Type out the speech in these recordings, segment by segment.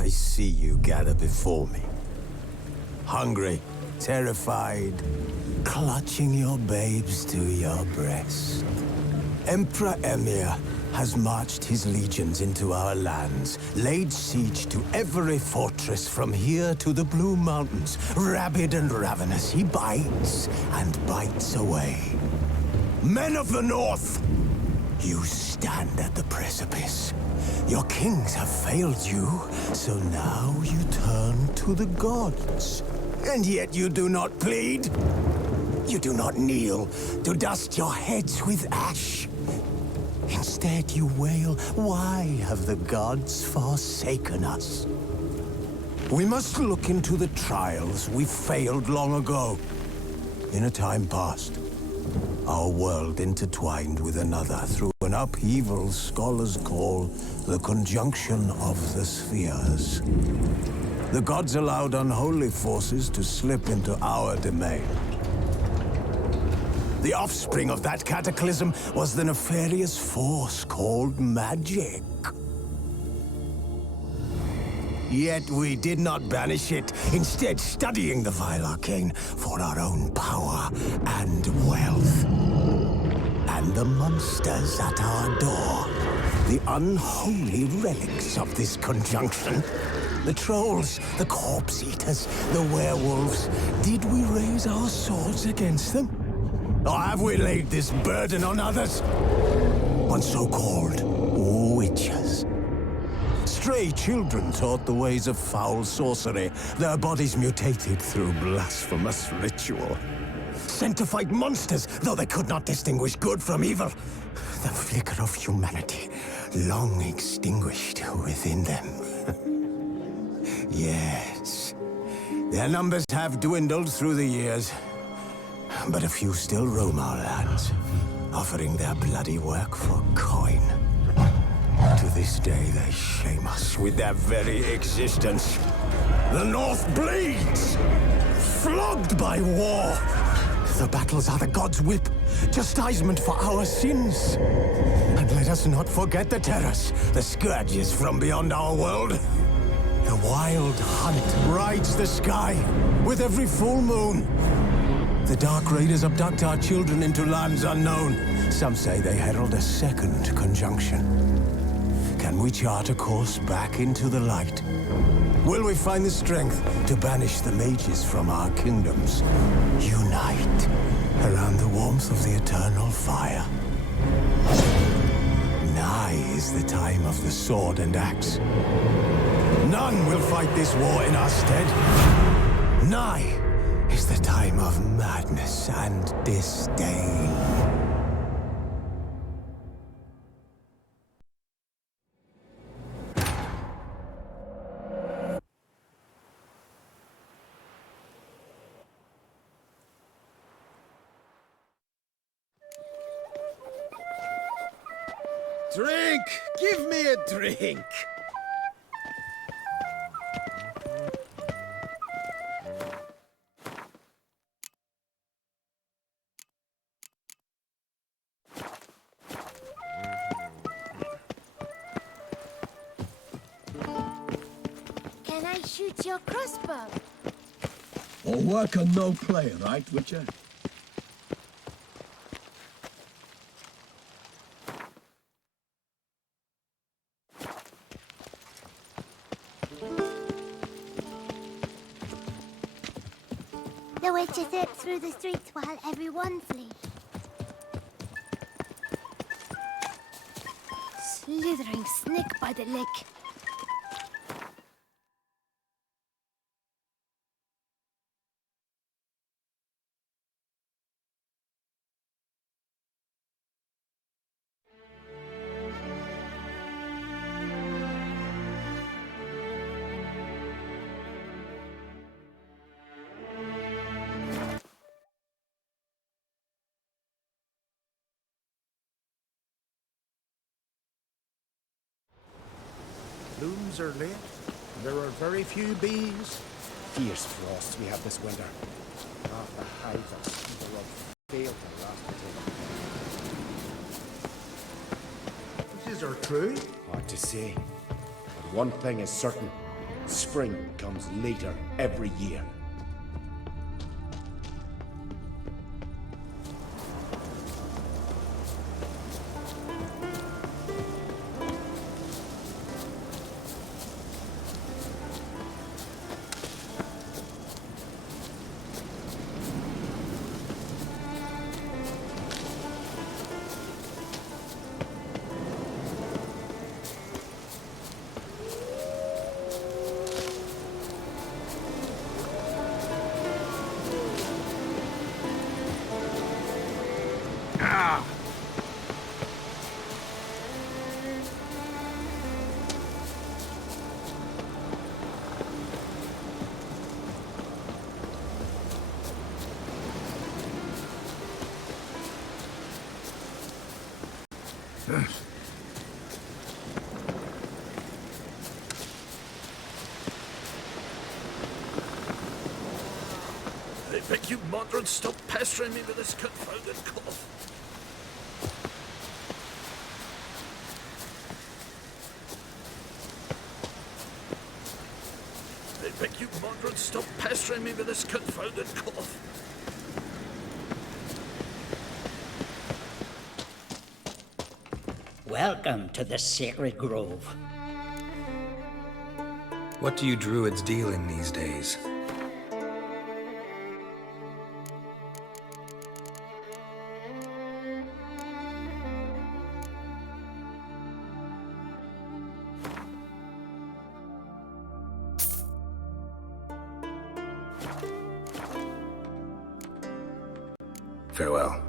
I see you gather before me. Hungry, terrified, clutching your babes to your breast. Emperor Emir has marched his legions into our lands, laid siege to every fortress from here to the Blue Mountains. Rabid and ravenous, he bites and bites away. Men of the North, you stand at the precipice. Your kings have failed you, so now you turn to the gods. And yet you do not plead. You do not kneel to dust your heads with ash. Instead you wail, why have the gods forsaken us? We must look into the trials we failed long ago. In a time past, our world intertwined with another through an upheaval scholars call the conjunction of the spheres. The gods allowed unholy forces to slip into our domain. The offspring of that cataclysm was the nefarious force called magic. Yet we did not banish it, instead studying the vile arcane for our own power and wealth. And the monsters at our door, the unholy relics of this conjunction. The trolls, the corpse eaters, the werewolves. Did we raise our swords against them? Or have we laid this burden on others? On so-called witches. Stray children taught the ways of foul sorcery, their bodies mutated through blasphemous ritual. Sent to fight monsters, though they could not distinguish good from evil. The flicker of humanity, long extinguished within them. Yes, their numbers have dwindled through the years, but a few still roam our lands, offering their bloody work for coin. To this day, they shame us with their very existence. The North bleeds, flogged by war. The battles are the gods' whip, chastisement for our sins. And let us not forget the terrors, the scourges from beyond our world. The wild hunt rides the sky with every full moon. The Dark Raiders abduct our children into lands unknown. Some say they herald a second conjunction. Can we chart a course back into the light? Will we find the strength to banish the mages from our kingdoms? Unite around the warmth of the eternal fire. Nigh is the time of the sword and axe. None will fight this war in our stead. Nigh is the time of madness and disdain. Drink! Give me a drink! Can I shoot your crossbow? All work and no play, right, Witcher? The witches zip through the streets while everyone flees. Slithering snake by the lick. Blooms are late, and there are very few bees. Fierce frosts we have this winter. Half the hives of cedar oak failed to last the winter. Witches are true? Hard to say. But one thing is certain. Spring comes later every year. I beg you, Modred, stop pestering me with this confounded cough. I beg you, Modred, stop pestering me with this confounded cough. Welcome to the Sacred Grove. What do you druids deal in these days? Farewell.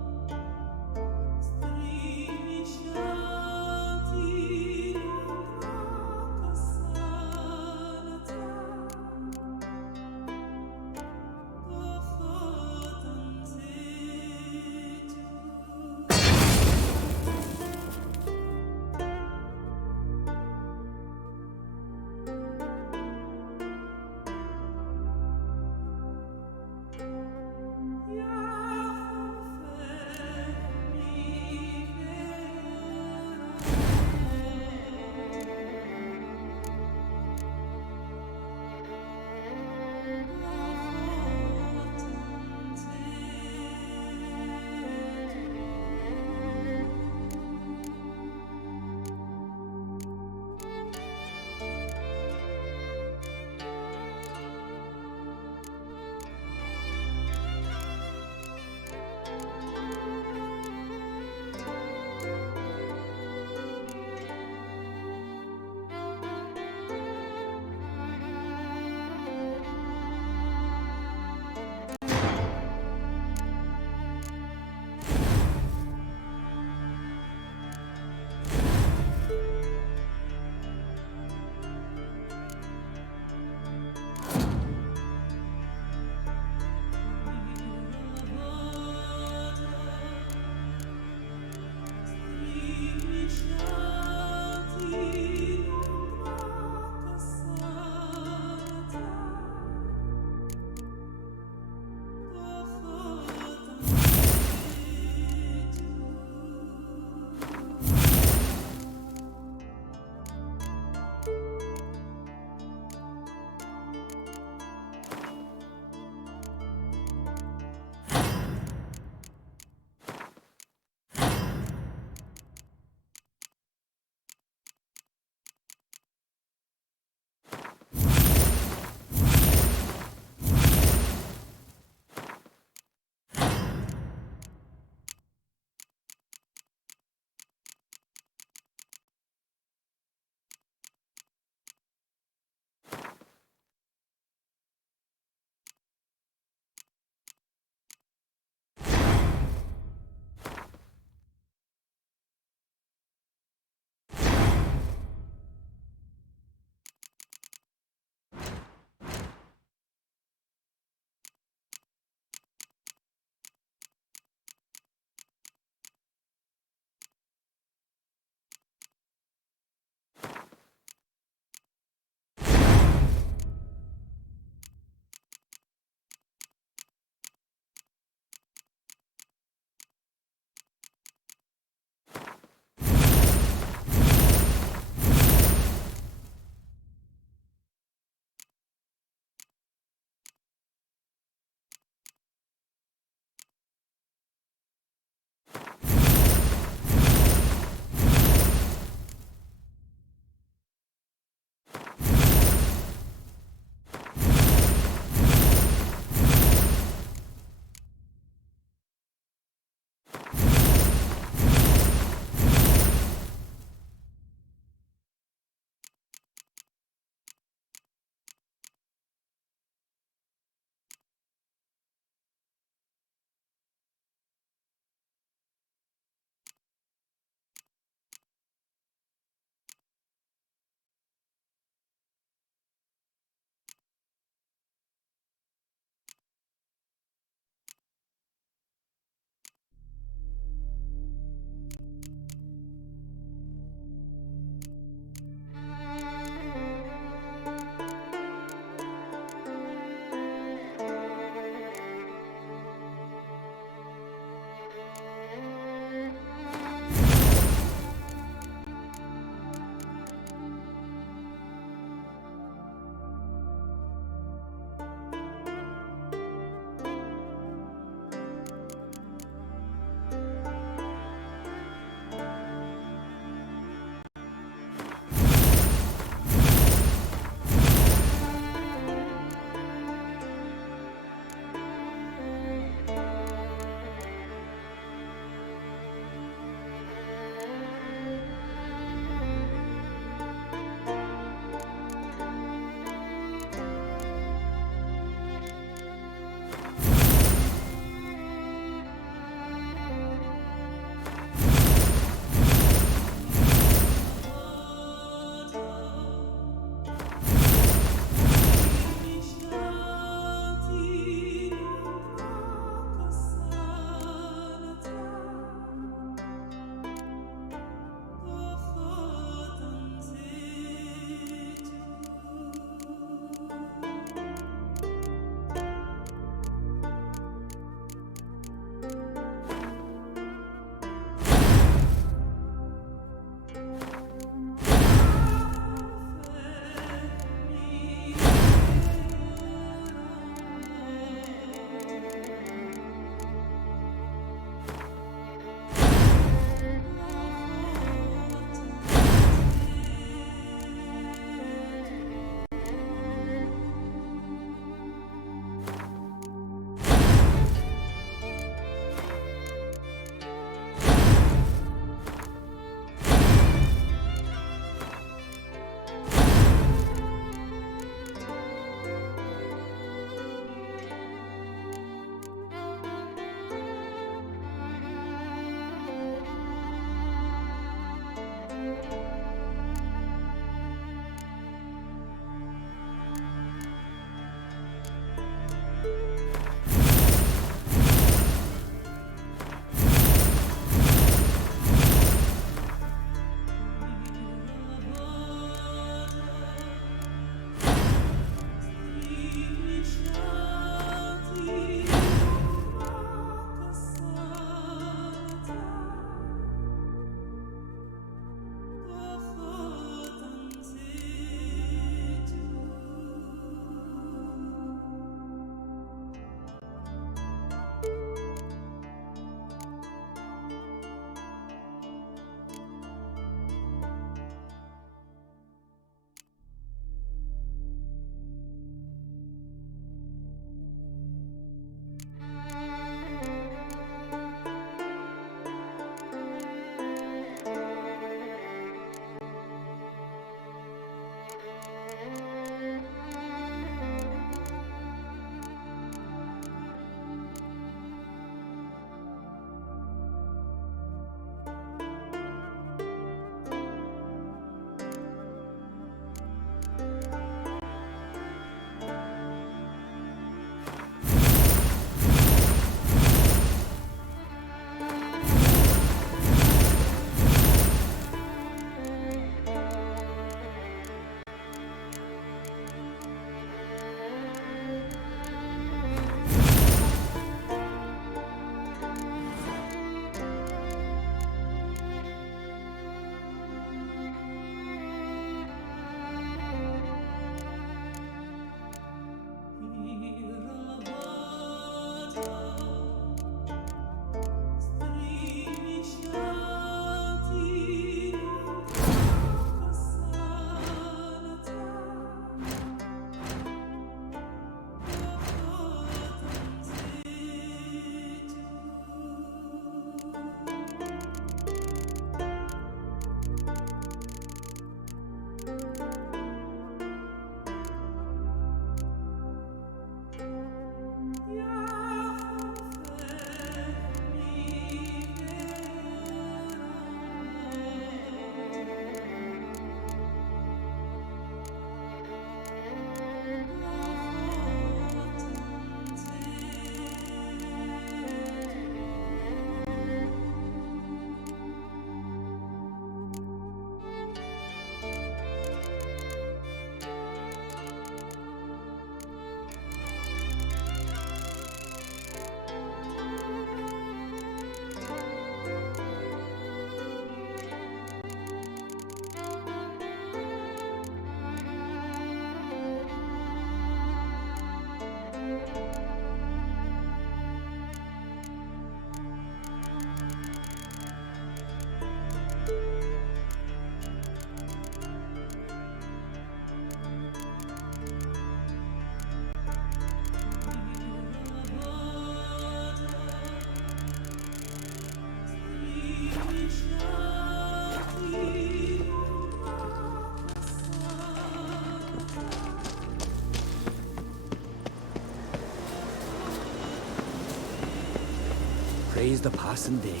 Today's the passing day.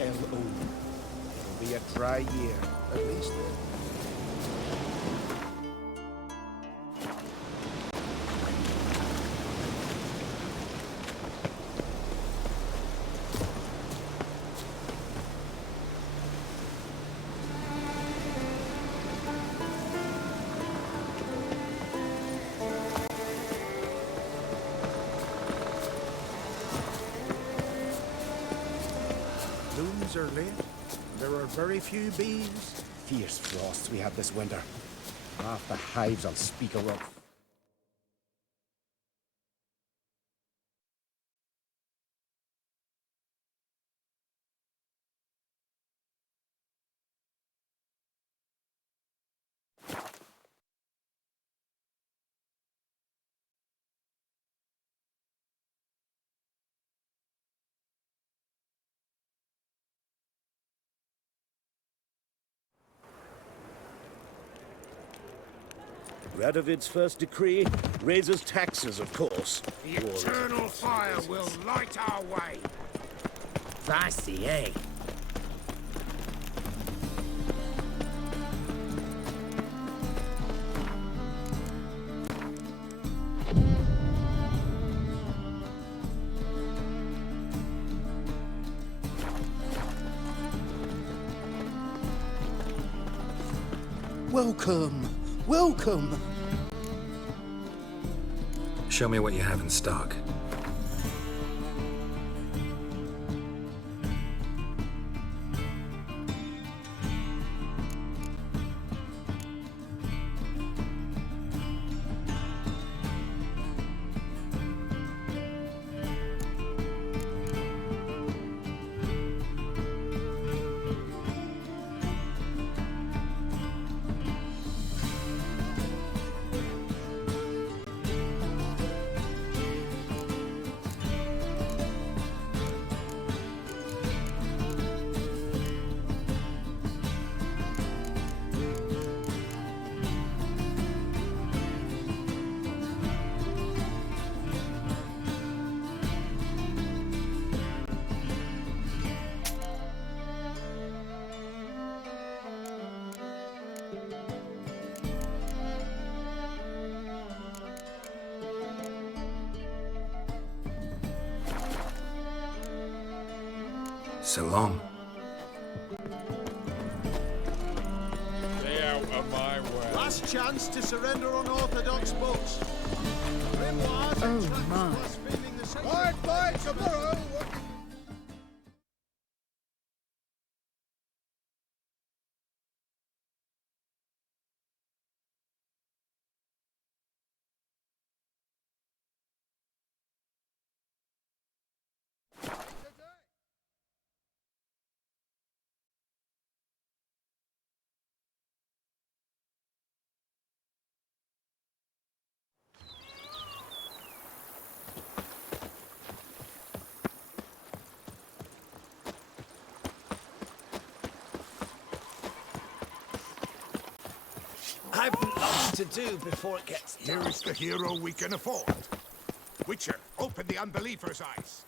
L.O. It'll be a dry year, at least. Blooms are late. There are very few bees. Fierce frosts we had this winter. Half the hives I'll speak of. Radovid's first decree raises taxes, of course. The eternal fire will light our way. Fancy, eh? Welcome, welcome. Show me what you have in stock. So long. Stay out of my way. Last chance to surrender unorthodox boats. Oh my. Fight by tomorrow. I've lots to do before it gets dark. Here is the hero we can afford. Witcher, open the unbeliever's eyes.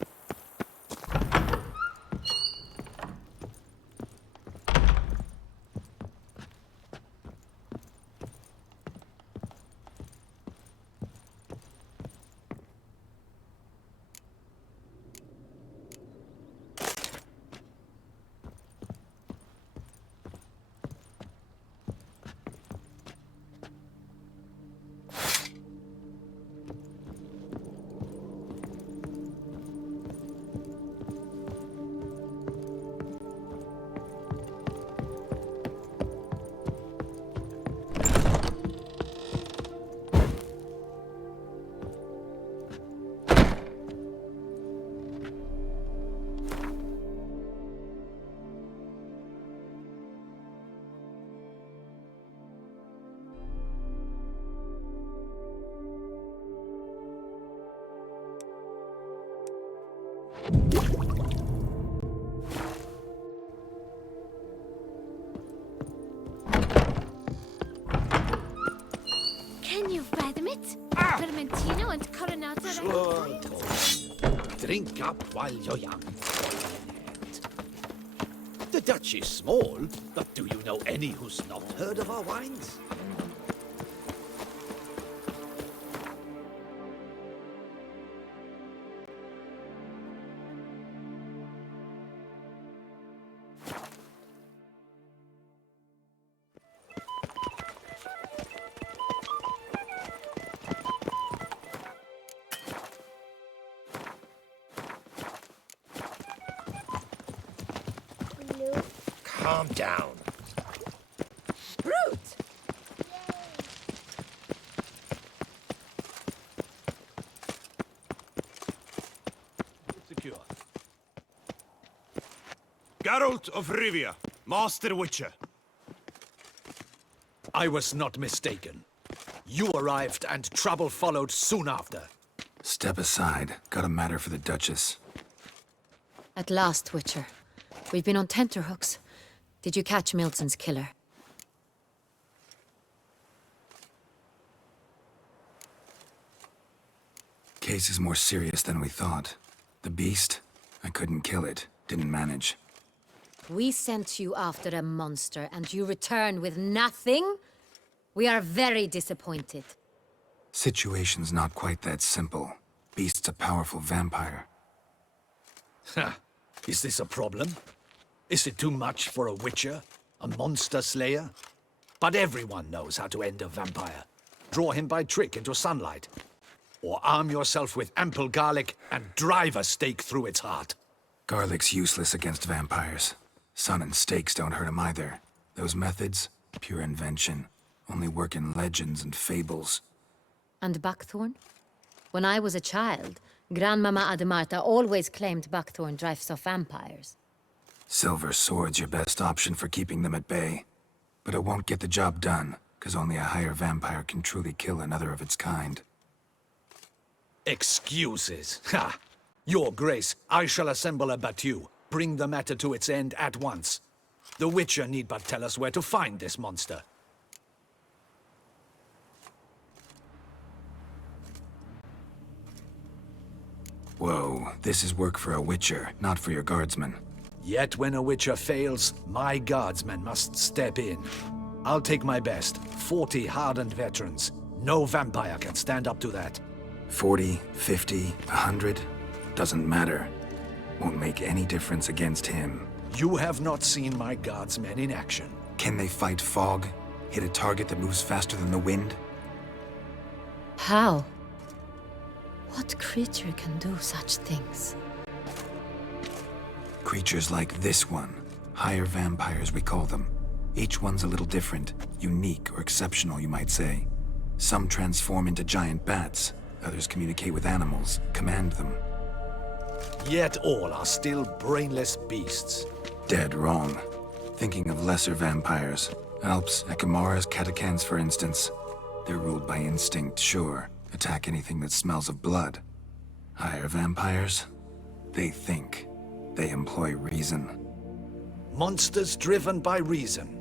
Can you fathom it? Vermentino and Coronata. Drink up while you're young. The Dutch is small, but do you know any who's not heard of our wines? Calm down. Brute! Secure. Geralt of Rivia, Master Witcher. I was not mistaken. You arrived and trouble followed soon after. Step aside. Got a matter for the Duchess. At last, Witcher. We've been on tenterhooks. Did you catch Milton's killer? Case is more serious than we thought. The beast? I couldn't kill it. Didn't manage. We sent you after a monster, and you return with nothing? We are very disappointed. Situation's not quite that simple. Beast's a powerful vampire. Ha! Is this a problem? Is it too much for a witcher? A monster slayer? But everyone knows how to end a vampire. Draw him by trick into sunlight. Or arm yourself with ample garlic and drive a stake through its heart. Garlic's useless against vampires. Sun and stakes don't hurt him either. Those methods, pure invention. Only work in legends and fables. And buckthorn? When I was a child, Grandmama Ademarta always claimed buckthorn drives off vampires. Silver sword's your best option for keeping them at bay. But it won't get the job done, because only a higher vampire can truly kill another of its kind. Excuses. Ha! Your Grace, I shall assemble a battue. Bring the matter to its end at once. The Witcher need but tell us where to find this monster. Whoa, this is work for a Witcher, not for your guardsmen. Yet when a Witcher fails, my guardsmen must step in. I'll take my best. 40 hardened veterans. No vampire can stand up to that. 40, 50, 100? Doesn't matter. Won't make any difference against him. You have not seen my guardsmen in action. Can they fight fog? Hit a target that moves faster than the wind? How? What creature can do such things? Creatures like this one. Higher vampires, we call them. Each one's a little different. Unique or exceptional, you might say. Some transform into giant bats. Others communicate with animals, command them. Yet all are still brainless beasts. Dead wrong. Thinking of lesser vampires. Alps, Ekamaras, Catacans, for instance. They're ruled by instinct, sure. Attack anything that smells of blood. Higher vampires? They think. They employ reason. Monsters driven by reason.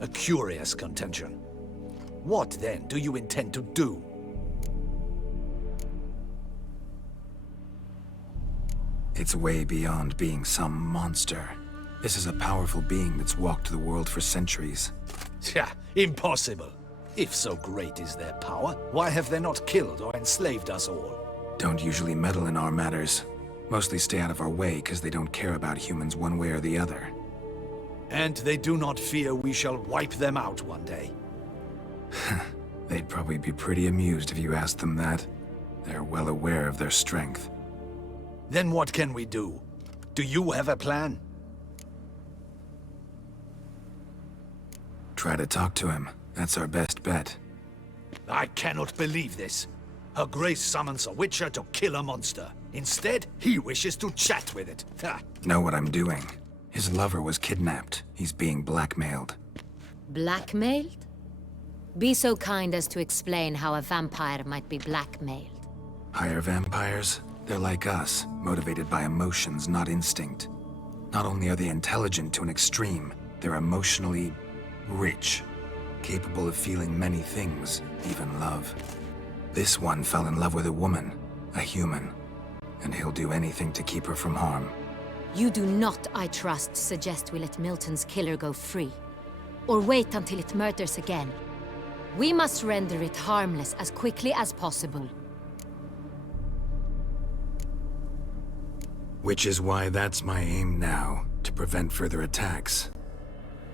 A curious contention. What, then, do you intend to do? It's way beyond being some monster. This is a powerful being that's walked the world for centuries. Yeah, impossible. If so great is their power, why have they not killed or enslaved us all? Don't usually meddle in our matters. Mostly stay out of our way because they don't care about humans one way or the other. And they do not fear we shall wipe them out one day. They'd probably be pretty amused if you asked them that. They're well aware of their strength. Then what can we do? Do you have a plan? Try to talk to him. That's our best bet. I cannot believe this. Her Grace summons a Witcher to kill a monster. Instead, he wishes to chat with it. Ha! Know what I'm doing. His lover was kidnapped. He's being blackmailed. Blackmailed? Be so kind as to explain how a vampire might be blackmailed. Higher vampires? They're like us, motivated by emotions, not instinct. Not only are they intelligent to an extreme, they're emotionally rich, capable of feeling many things, even love. This one fell in love with a woman, a human. and he'll do anything to keep her from harm. You do not, I trust, suggest we let Milton's killer go free. Or wait until it murders again. We must render it harmless as quickly as possible. Which is why that's my aim now, to prevent further attacks.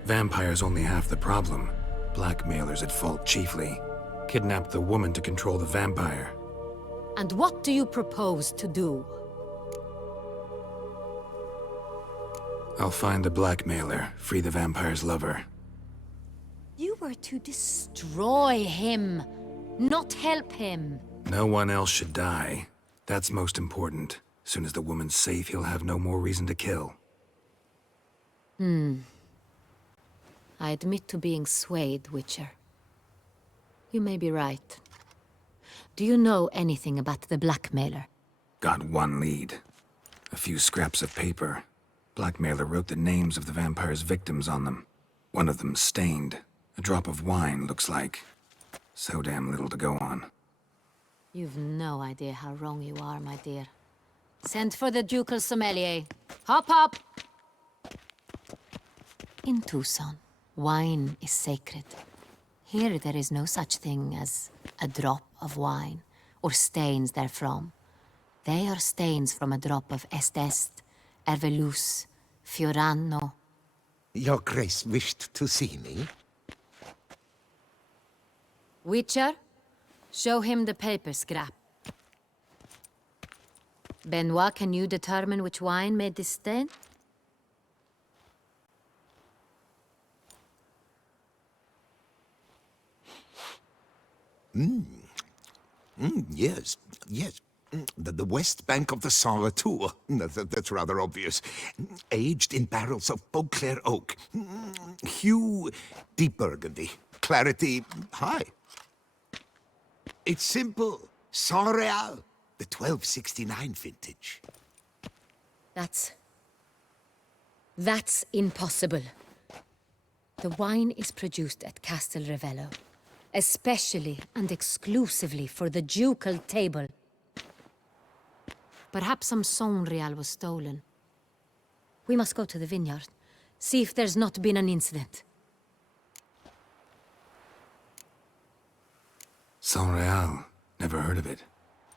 Vampires only half the problem. Blackmailers at fault chiefly. Kidnapped the woman to control the vampire. And what do you propose to do? I'll find the blackmailer, free the vampire's lover. You were to destroy him, not help him. No one else should die. That's most important. Soon as the woman's safe, he'll have no more reason to kill. I admit to being swayed, Witcher. You may be right. Do you know anything about the blackmailer? Got one lead. A few scraps of paper. Blackmailer wrote the names of the vampire's victims on them. One of them stained. A drop of wine, looks like. So damn little to go on. You've no idea how wrong you are, my dear. Send for the ducal sommelier. Hop, hop! In Tucson, wine is sacred. Here there is no such thing as a drop of wine, or stains therefrom. They are stains from a drop of Est, Ervelus, Fiorano. Your Grace wished to see me? Witcher, show him the paper scrap. Benoit, can you determine which wine made this stain? Yes, yes. The west bank of the Saar Tour. That's rather obvious. Aged in barrels of Beauclair oak. Hue, deep burgundy. Clarity, high. It's simple. Saint-Réal, the 1269 vintage. That's impossible. The wine is produced at Castel Ravello, especially and exclusively for the ducal table. Perhaps some Saint-Réal was stolen. We must go to the vineyard, see if there's not been an incident. Saint-Réal. Never heard of it.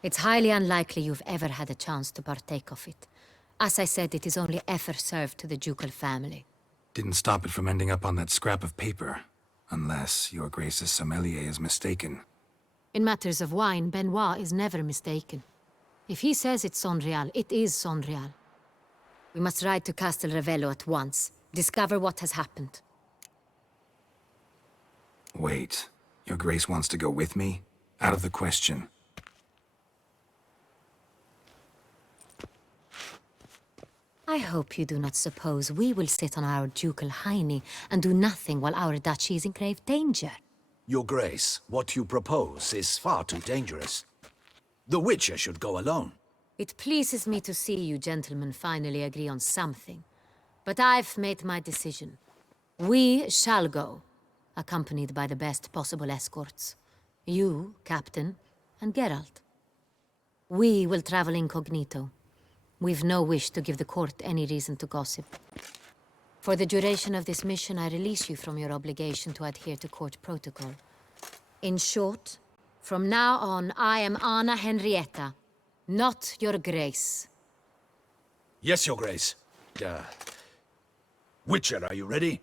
It's highly unlikely you've ever had a chance to partake of it. As I said, it is only ever served to the ducal family. Didn't stop it from ending up on that scrap of paper. Unless your Grace's sommelier is mistaken. In matters of wine, Benoit is never mistaken. If he says it's Saint-Réal, it is Saint-Réal. We must ride to Castel Ravello at once. Discover what has happened. Wait. Your Grace wants to go with me? Out of the question. I hope you do not suppose we will sit on our ducal hiney and do nothing while our duchy is in grave danger. Your Grace, what you propose is far too dangerous. The Witcher should go alone. It pleases me to see you gentlemen finally agree on something. But I've made my decision. We shall go, accompanied by the best possible escorts. You, Captain, and Geralt. We will travel incognito. We've no wish to give the court any reason to gossip. For the duration of this mission, I release you from your obligation to adhere to court protocol. In short, from now on, I am Anna Henrietta, not your Grace. Yes, Your Grace. Witcher, are you ready?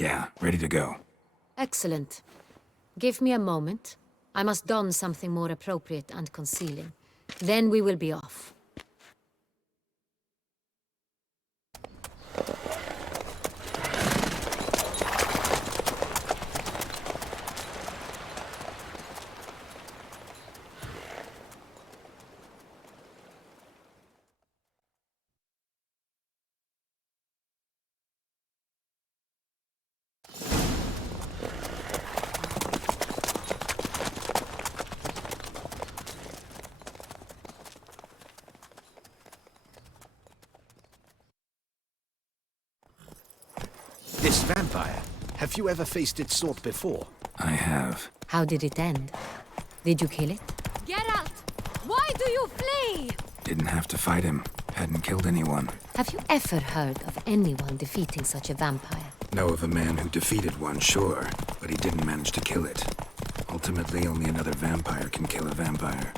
Yeah, ready to go. Excellent. Give me a moment. I must don something more appropriate and concealing. Then we will be off. This vampire, have you ever faced its sort before? I have. How did it end? Did you kill it? Geralt! Why do you flee? Didn't have to fight him. Hadn't killed anyone. Have you ever heard of anyone defeating such a vampire? Know of a man who defeated one, sure, but he didn't manage to kill it. Ultimately, only another vampire can kill a vampire.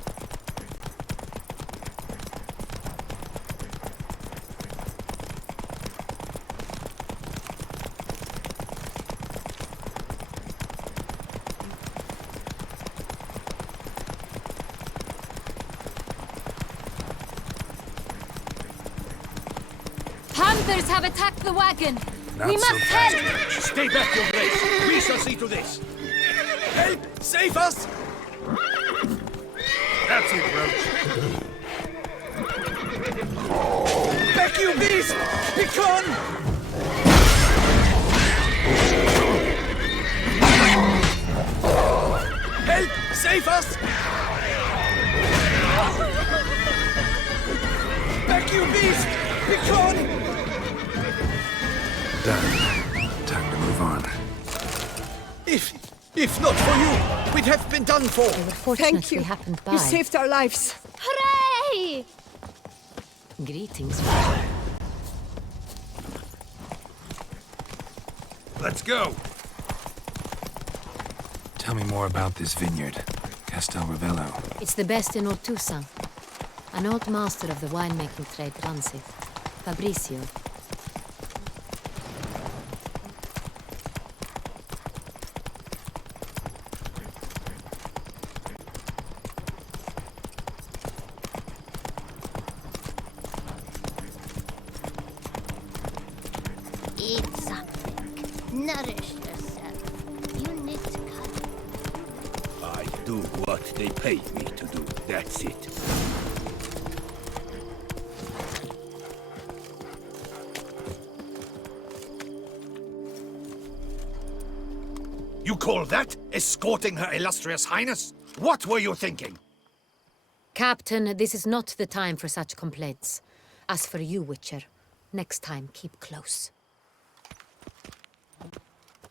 Hunters have attacked the wagon! Not We so must fast, help! Roach. Stay back, your grace! We shall see to this! Help! Save us! That's it, Roach. Back, you beast! Be gone! Help! Save us! Back, you beast! Be gone! Done. Time to move on. If not for you, we'd have been done for! They were fortunately happened by. You saved our lives. Hooray! Greetings. Let's go! Tell me more about this vineyard. Castel Ravello. It's the best in Ortusa. An old master of the winemaking trade runs it. Fabrizio. Eat something. Nourish yourself. You need to cut. I do what they paid me to do. That's it. You call that escorting Her Illustrious Highness? What were you thinking? Captain, this is not the time for such complaints. As for you, Witcher, next time keep close.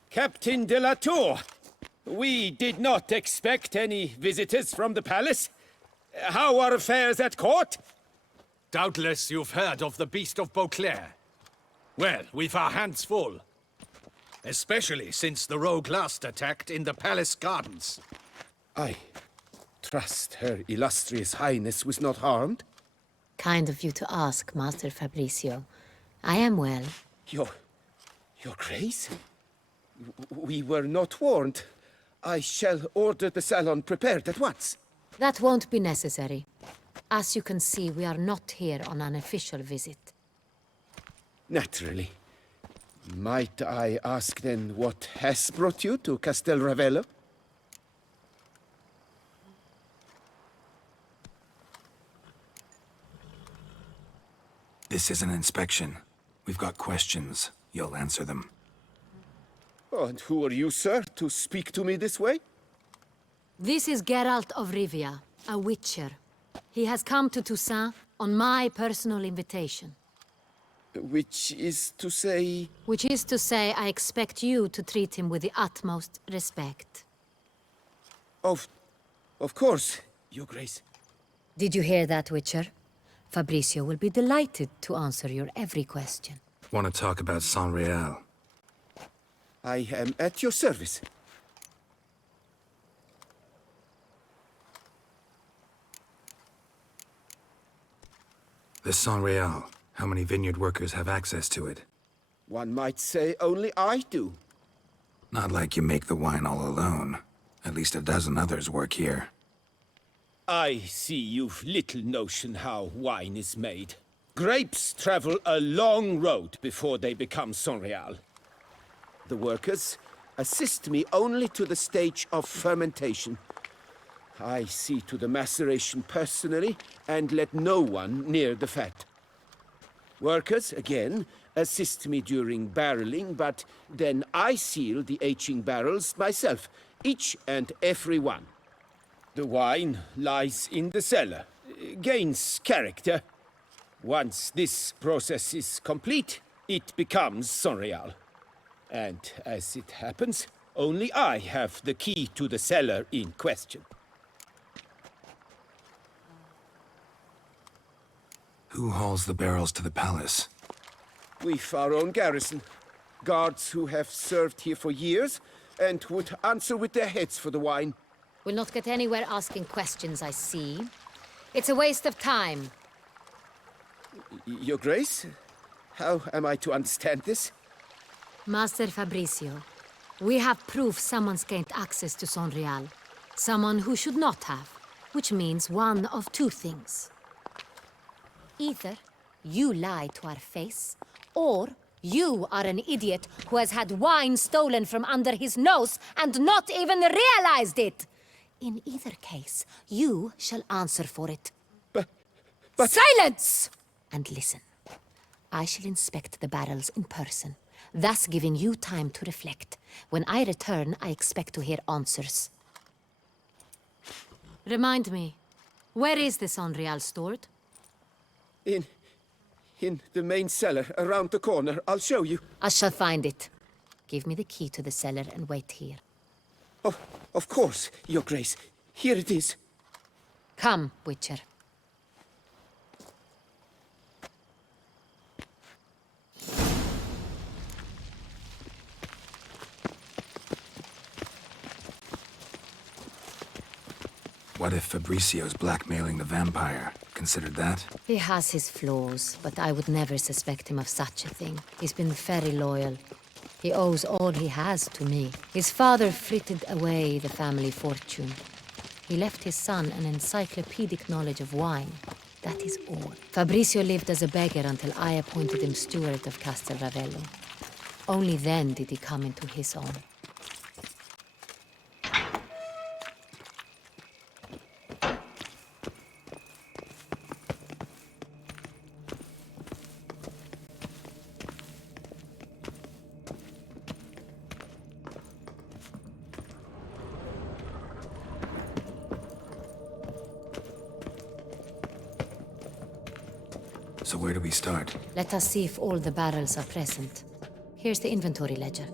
Captain de la Tour, we did not expect any visitors from the palace. How are affairs at court? Doubtless you've heard of the Beast of Beauclair. Well, we've our hands full. Especially since the rogue last attacked in the palace gardens. I trust Her Illustrious Highness was not harmed. Kind of you to ask, Master Fabrizio. I am well. Your Grace? We were not warned. I shall order the salon prepared at once. That won't be necessary. As you can see, we are not here on an official visit. Naturally. Might I ask then what has brought you to Castel Ravello? This is an inspection. We've got questions. You'll answer them. Oh, and who are you, sir, to speak to me this way? This is Geralt of Rivia, a witcher. He has come to Toussaint on my personal invitation. Which is to say... Which is to say, I expect you to treat him with the utmost respect. Of course, Your Grace. Did you hear that, Witcher? Fabrizio will be delighted to answer your every question. Want to talk about San Real? I am at your service. The San Real. How many vineyard workers have access to it? One might say only I do. Not like you make the wine all alone. At least a dozen others work here. I see you've little notion how wine is made. Grapes travel a long road before they become Sonreal. The workers assist me only to the stage of fermentation. I see to the maceration personally and let no one near the fat. Workers, again, assist me during barreling, but then I seal the aging barrels myself, each and every one. The wine lies in the cellar, gains character. Once this process is complete, it becomes Sonreal. And as it happens, only I have the key to the cellar in question. Who hauls the barrels to the palace? We've our own garrison. Guards who have served here for years and would answer with their heads for the wine. We'll not get anywhere asking questions, I see. It's a waste of time. Your Grace? How am I to understand this? Master Fabricio, we have proof someone's gained access to Sonreal. Someone who should not have, which means one of two things. Either you lie to our face, or you are an idiot who has had wine stolen from under his nose and not even realized it. In either case, you shall answer for it. But... Silence! And listen. I shall inspect the barrels in person, thus giving you time to reflect. When I return, I expect to hear answers. Remind me, where is the Sonreal stored? In the main cellar, around the corner. I'll show you. I shall find it. Give me the key to the cellar and wait here. Oh, of course, Your Grace. Here it is. Come, Witcher. What if Fabricio's blackmailing the vampire? Considered that? He has his flaws, but I would never suspect him of such a thing. He's been very loyal. He owes all he has to me. His father frittered away the family fortune. He left his son an encyclopedic knowledge of wine. That is all. Fabricio lived as a beggar until I appointed him steward of Castel Ravello. Only then did he come into his own. So where do we start? Let us see if all the barrels are present. Here's the inventory ledger.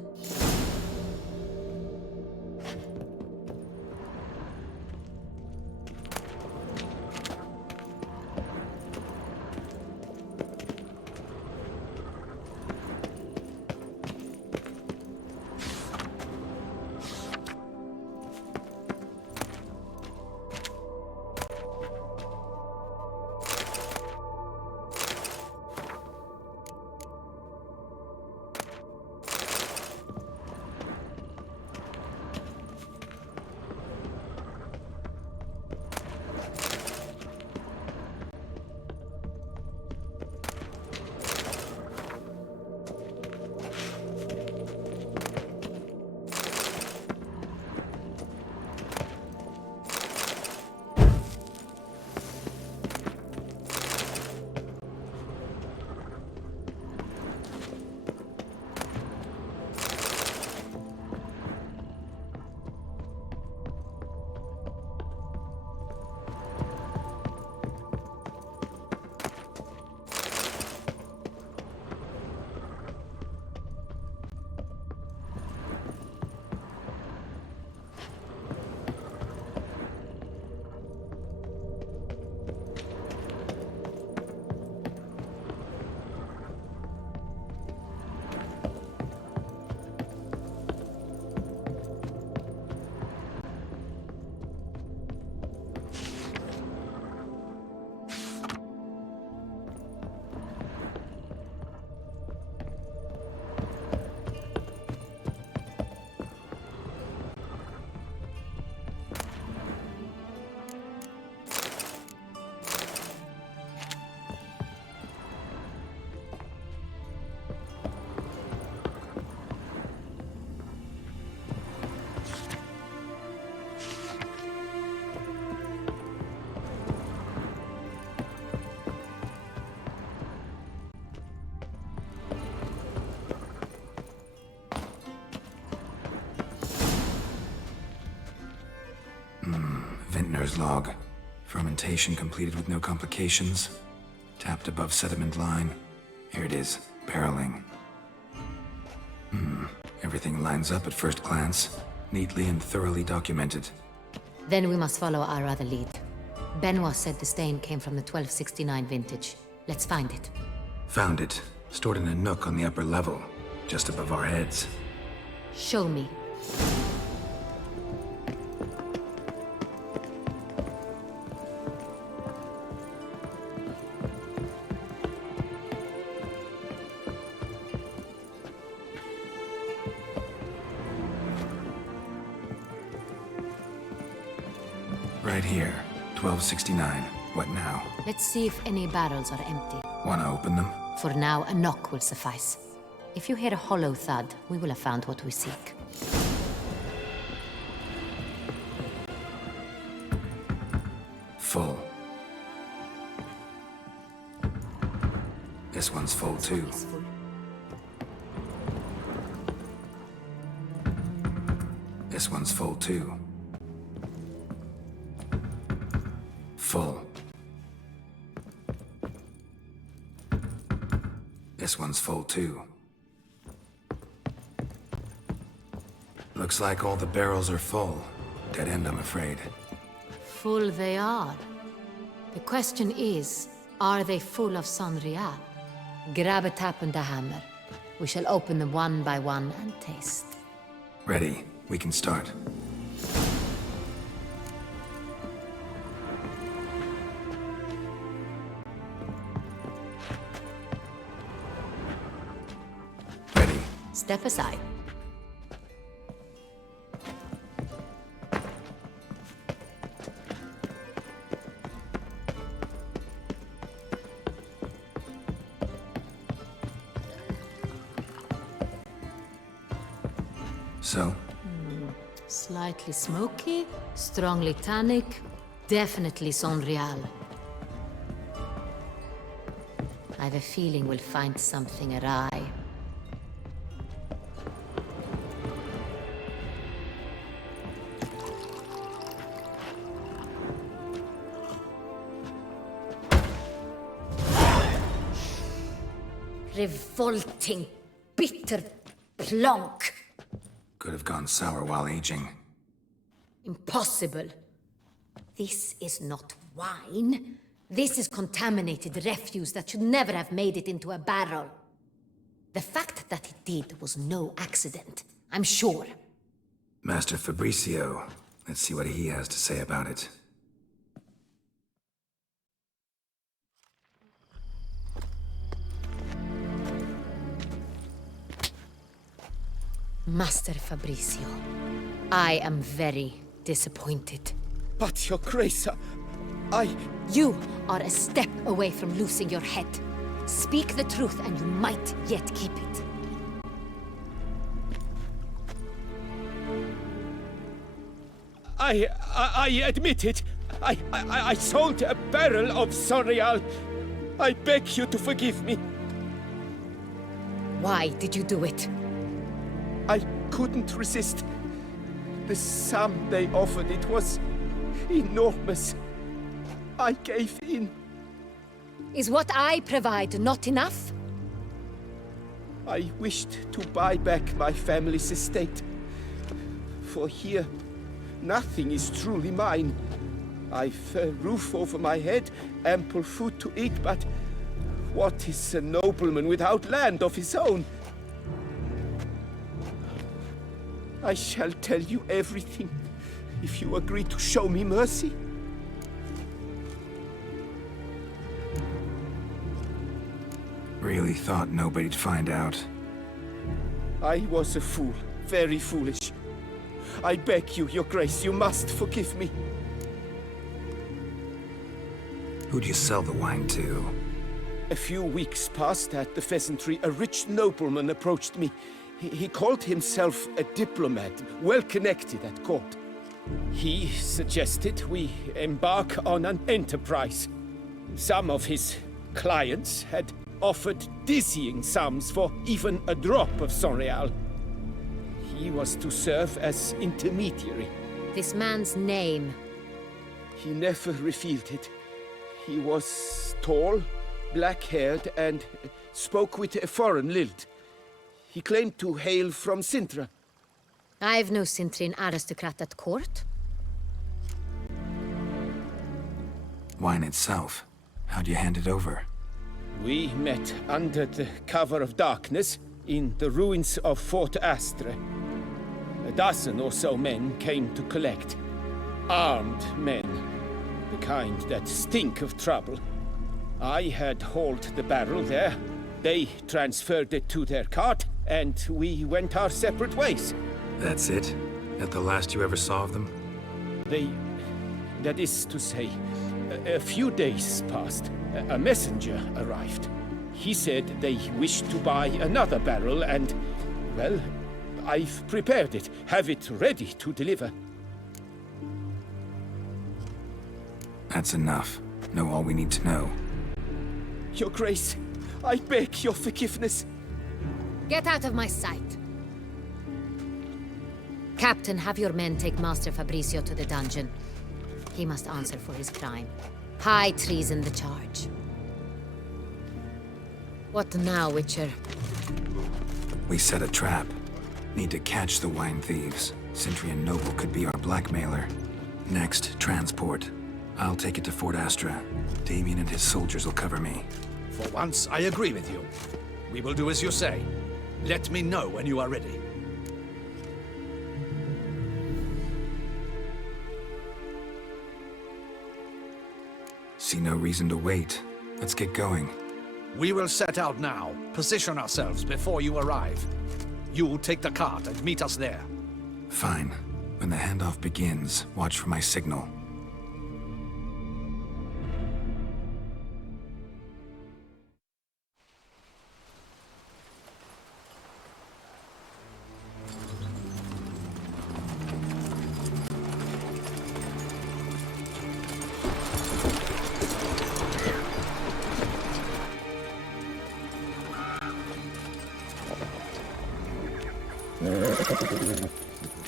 Owner's log. Fermentation completed with no complications. Tapped above sediment line. Here it is, barreling. Everything lines up at first glance. Neatly and thoroughly documented. Then we must follow our other lead. Benoit said the stain came from the 1269 vintage. Let's find it. Found it. Stored in a nook on the upper level. Just above our heads. Show me. Right here. 1269. What now? Let's see if any barrels are empty. Wanna open them? For now, a knock will suffice. If you hear a hollow thud, we will have found what we seek. Full. This one's full too. This one's full too. Full. This one's full too. Looks like all the barrels are full. Dead end, I'm afraid. Full they are. The question is, are they full of Sonrial? Grab a tap and a hammer. We shall open them one by one and taste. Ready. We can start. Ready. Step aside. So? Slightly smoky, strongly tannic, definitely Sonrial. I have a feeling we'll find something awry. Revolting, bitter plonk. Could have gone sour while aging. Impossible. This is not wine. This is contaminated refuse that should never have made it into a barrel. The fact that it did was no accident, I'm sure. Master Fabricio. Let's see what he has to say about it. Master Fabricio, I am very disappointed. But, Your Grace, I... You are a step away from losing your head. Speak the truth and you might yet keep it. I admit it. I sold a barrel of Sonrial. I beg you to forgive me. Why did you do it? I couldn't resist. The sum they offered, it was enormous. I gave in. Is what I provide not enough? I wished to buy back my family's estate. For here, nothing is truly mine. I've a roof over my head, ample food to eat, but what is a nobleman without land of his own? I shall tell you everything, if you agree to show me mercy. Really thought nobody'd find out. I was a fool, very foolish. I beg you, Your Grace, you must forgive me. Who'd you sell the wine to? A few weeks past at the Pheasantry, a rich nobleman approached me. He called himself a diplomat, well connected at court. He suggested we embark on an enterprise. Some of his clients had offered dizzying sums for even a drop of Sonrial. He was to serve as intermediary. This man's name. He never revealed it. He was tall, black-haired, and spoke with a foreign lilt. He claimed to hail from Sintra. I've no Sintrin aristocrat at court. Wine itself. How'd you hand it over? We met under the cover of darkness in the ruins of Fort Astre. A dozen or so men came to collect. Armed men. The kind that stink of trouble. I had hauled the barrel there. They transferred it to their cart, and we went our separate ways. That's it? That the last you ever saw of them? That is to say, a few days passed. A messenger arrived. He said they wished to buy another barrel and, well, I've prepared it. Have it ready to deliver. That's enough. Know all we need to know. Your Grace, I beg your forgiveness. Get out of my sight. Captain, have your men take Master Fabrizio to the dungeon. He must answer for his crime. High treason the charge. What now, Witcher? We set a trap. Need to catch the wine thieves. Cintrian Noble could be our blackmailer. Next, transport. I'll take it to Fort Astra. Damien and his soldiers will cover me. For once, I agree with you. We will do as you say. Let me know when you are ready. See no reason to wait. Let's get going. We will set out now. Position ourselves before you arrive. You'll take the cart and meet us there. Fine. When the handoff begins, watch for my signal.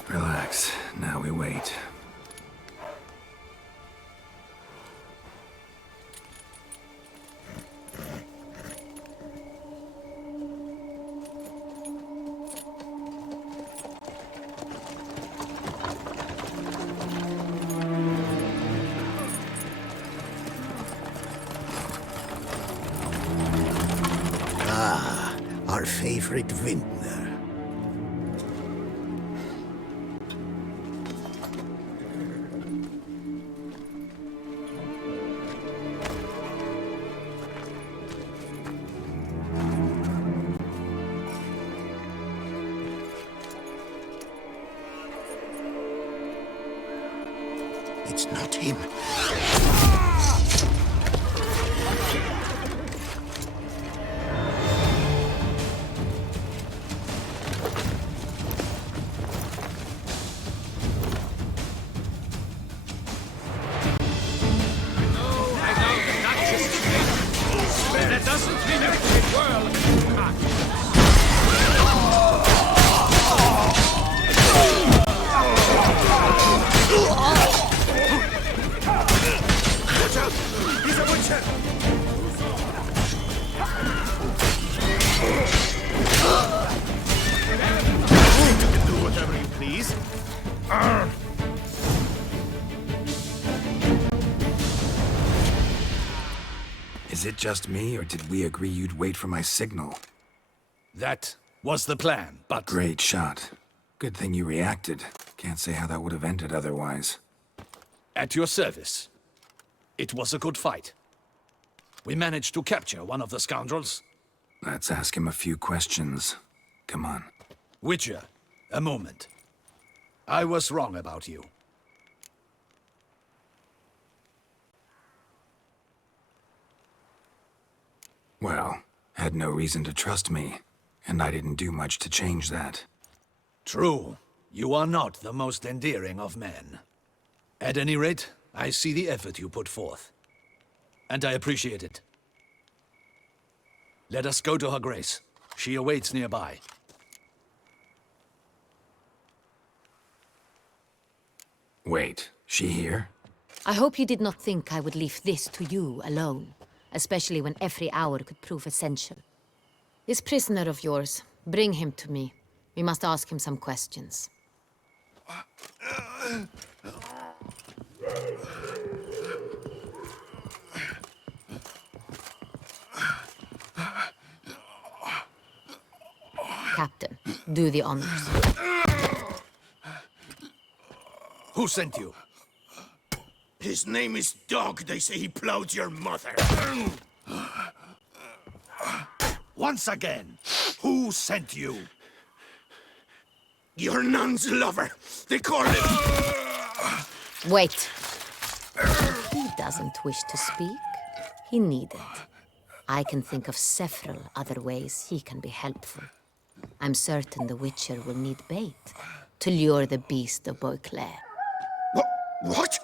Relax. Now we wait. Ah, our favorite vintner. It's not him. That doesn't mean everything well. Watch out! He's a Witcher! You can do whatever you please. Is it just me, or did we agree you'd wait for my signal? That was the plan, but... Great shot. Good thing you reacted. Can't say how that would have ended otherwise. At your service. It was a good fight. We managed to capture one of the scoundrels. Let's ask him a few questions. Come on. Witcher, a moment. I was wrong about you. Well, had no reason to trust me, and I didn't do much to change that. True. You are not the most endearing of men. At any rate, I see the effort you put forth. And I appreciate it. Let us go to her grace. She awaits nearby. Wait, she here? I hope you did not think I would leave this to you alone, especially when every hour could prove essential. This prisoner of yours, bring him to me. We must ask him some questions. Captain, do the honors. Who sent you? His name is Dog. They say he plowed your mother. Once again, who sent you? Your nun's lover. They call him... Wait. He doesn't wish to speak. He needn't. I can think of several other ways he can be helpful. I'm certain the Witcher will need bait to lure the beast of Beauclair. What?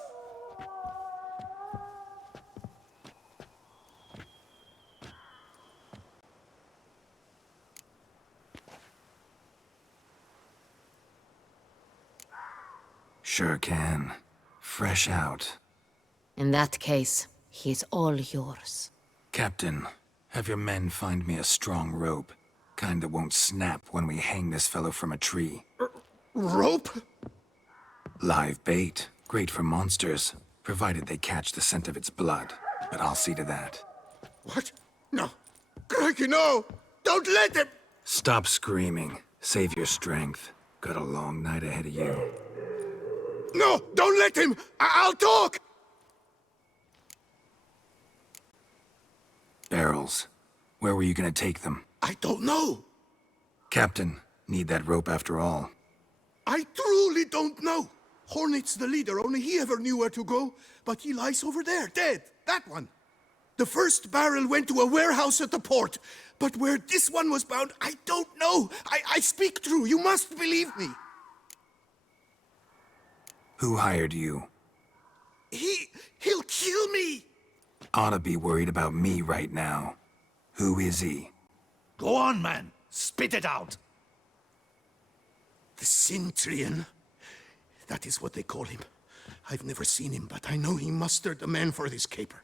Sure can. Fresh out. In that case, he is all yours. Captain, have your men find me a strong rope. Kind that won't snap when we hang this fellow from a tree. Rope? Live bait. Great for monsters, provided they catch the scent of its blood. But I'll see to that. What? No. Crikey, no! Don't let him! Stop screaming. Save your strength. Got a long night ahead of you. No! Don't let him! I'll talk! Barrels. Where were you gonna take them? I don't know. Captain, need that rope after all. I truly don't know. Hornet's the leader, only he ever knew where to go. But he lies over there, dead. That one. The first barrel went to a warehouse at the port. But where this one was bound, I don't know. I speak true. You must believe me. Who hired you? He'll kill me. Ought to be worried about me right now. Who is he? Go on, man. Spit it out. The Cintrian. That is what they call him. I've never seen him, but I know he mustered the men for this caper.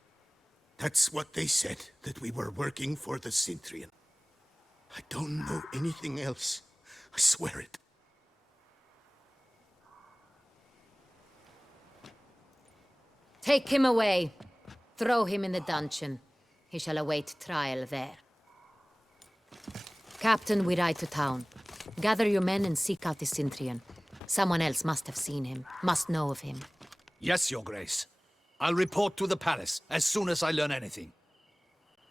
That's what they said, that we were working for the Cintrian. I don't know anything else. I swear it. Take him away. Throw him in the dungeon. He shall await trial there. Captain, we ride to town. Gather your men and seek out the Cintrian. Someone else must have seen him, must know of him. Yes, Your Grace. I'll report to the palace as soon as I learn anything.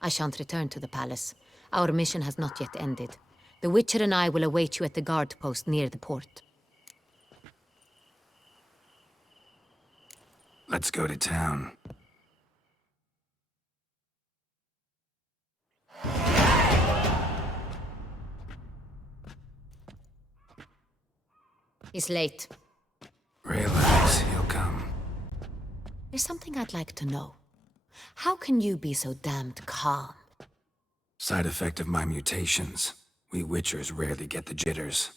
I shan't return to the palace. Our mission has not yet ended. The Witcher and I will await you at the guard post near the port. Let's go to town. He's late. Relax, he'll come. There's something I'd like to know. How can you be so damned calm? Side effect of my mutations. We Witchers rarely get the jitters.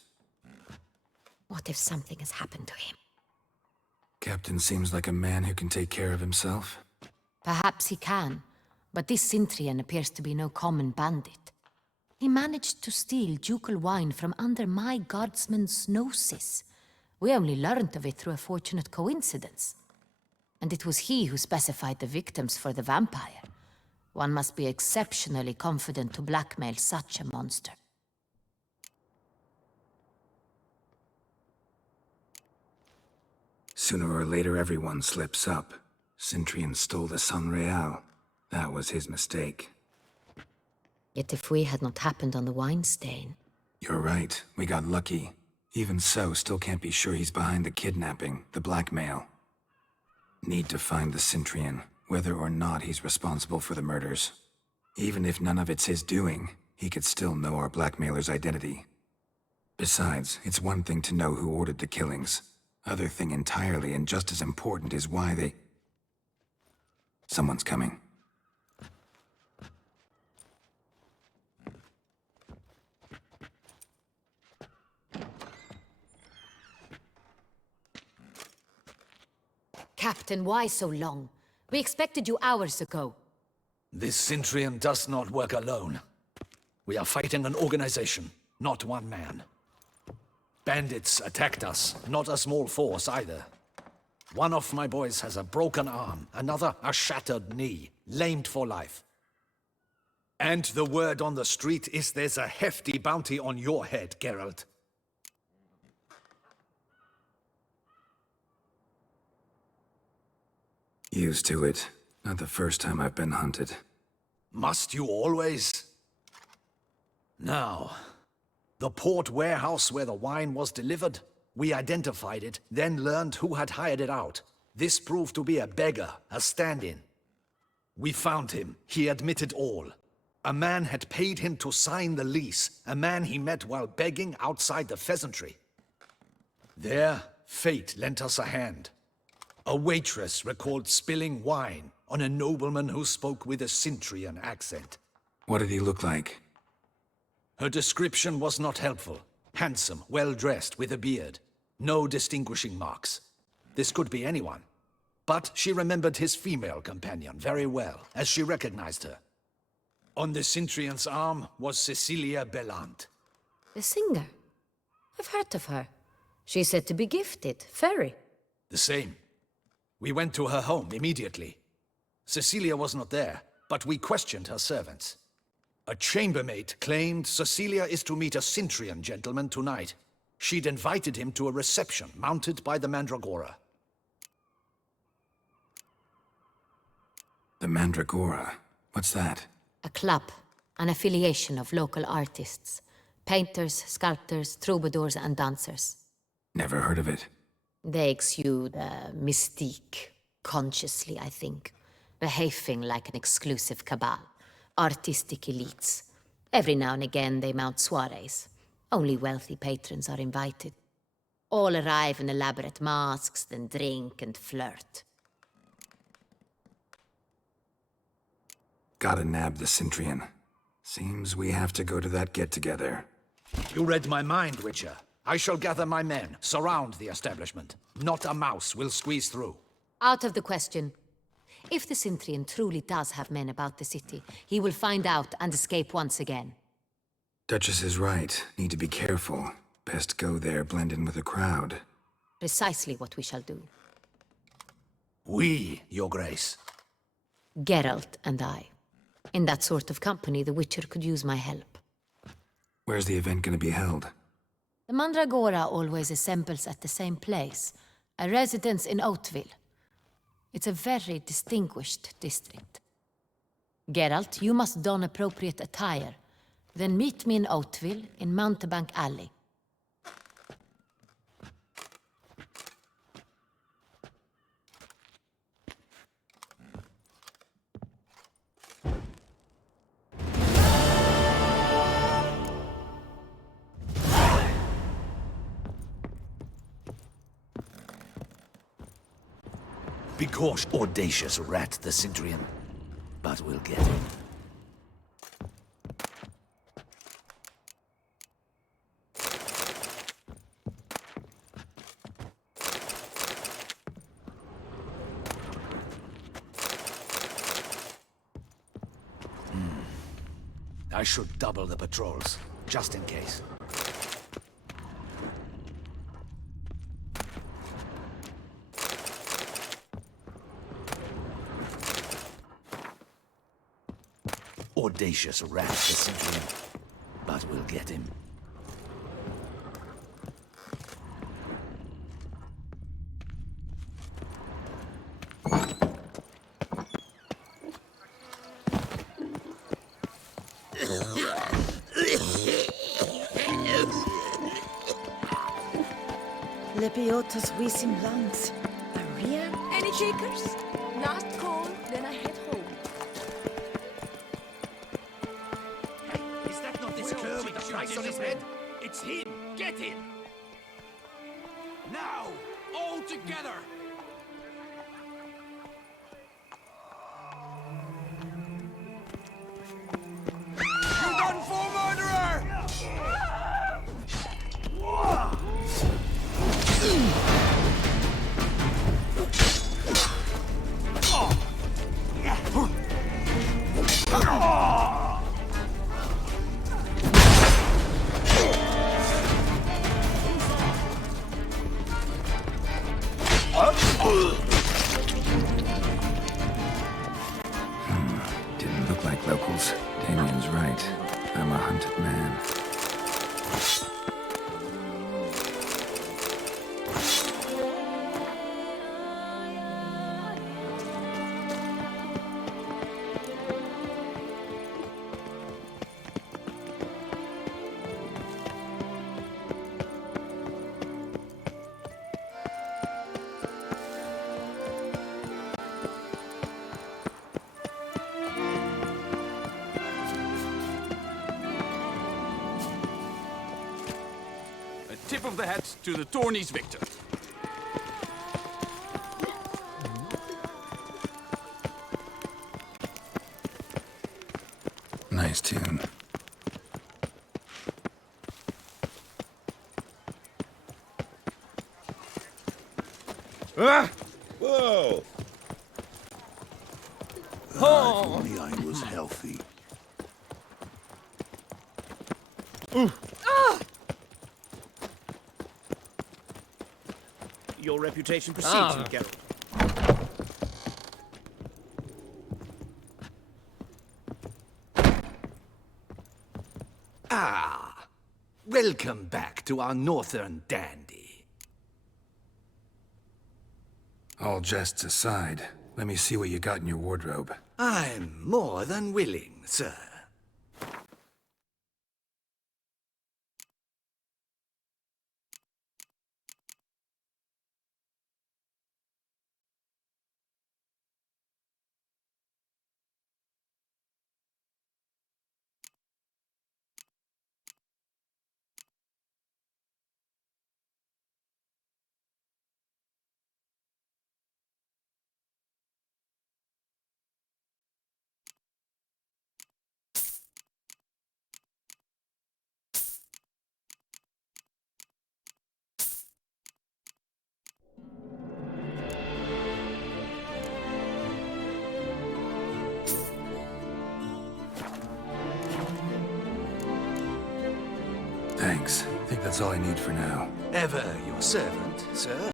What if something has happened to him? Captain seems like a man who can take care of himself. Perhaps he can, but this Cintrian appears to be no common bandit. He managed to steal ducal wine from under my guardsman's noses. We only learned of it through a fortunate coincidence. And it was he who specified the victims for the vampire. One must be exceptionally confident to blackmail such a monster. Sooner or later, everyone slips up. Cintrian stole the San Real. That was his mistake. Yet if we had not happened on the wine stain... You're right. We got lucky. Even so, still can't be sure he's behind the kidnapping, the blackmail. Need to find the Cintrian, whether or not he's responsible for the murders. Even if none of it's his doing, he could still know our blackmailer's identity. Besides, it's one thing to know who ordered the killings. Other thing entirely, and just as important, is why they... Someone's coming. Captain, why so long? We expected you hours ago. This Cintrian does not work alone. We are fighting an organization, not one man. Bandits attacked us, not a small force either. One of my boys has a broken arm, another a shattered knee, lamed for life. And the word on the street is there's a hefty bounty on your head, Geralt. Used to it. Not the first time I've been hunted. Must you always? Now, the port warehouse where the wine was delivered, we identified it, then learned who had hired it out. This proved to be a beggar, a stand-in. We found him. He admitted all. A man had paid him to sign the lease, a man he met while begging outside the pheasantry. There, fate lent us a hand. A waitress recalled spilling wine on a nobleman who spoke with a Cintrian accent. What did he look like? Her description was not helpful. Handsome, well-dressed, with a beard. No distinguishing marks. This could be anyone. But she remembered his female companion very well, as she recognized her. On the Cintrian's arm was Cecilia Bellant. The singer. I've heard of her. She's said to be gifted, fairy. The same. We went to her home immediately. Cecilia was not there, but we questioned her servants. A chambermaid claimed Cecilia is to meet a Cintrian gentleman tonight. She'd invited him to a reception mounted by the Mandragora. The Mandragora? What's that? A club, an affiliation of local artists. Painters, sculptors, troubadours and dancers. Never heard of it. They exude mystique, consciously, I think. Behaving like an exclusive cabal. Artistic elites. Every now and again they mount soirees. Only wealthy patrons are invited. All arrive in elaborate masks, then drink and flirt. Gotta nab the Cintrian. Seems we have to go to that get-together. You read my mind, Witcher. I shall gather my men, surround the establishment. Not a mouse will squeeze through. Out of the question. If the Cintrian truly does have men about the city, he will find out and escape once again. Duchess is right. Need to be careful. Best go there, blend in with the crowd. Precisely what we shall do. We, Your Grace. Geralt and I. In that sort of company, the Witcher could use my help. Where's the event gonna be held? The Mandragora always assembles at the same place, a residence in Oatville. It's a very distinguished district. Geralt, you must don appropriate attire. Then meet me in Oatville, in Mountebank Alley. Be cautious, audacious rat, the Cintrian. But we'll get him. I should double the patrols, just in case. Audacious rat, the Cintrian. But we'll get him. Lepiotus visim lungs. Maria? Any takers? Last call, then I head home. Is that not this cur with the price on his head? It's him! Get him! Now! All together! You're done for, murderer! Didn't look like locals. Damien's right. I'm a hunted man. Tip of the hat to the Tourneys victor. Nice tune. Ah! Whoa! Oh! If only I was healthy. Your reputation precedes you, Geralt. Ah, welcome back to our northern dandy. All jests aside, let me see what you got in your wardrobe. I'm more than willing, sir. Thanks. I think that's all I need for now. Ever your servant, sir.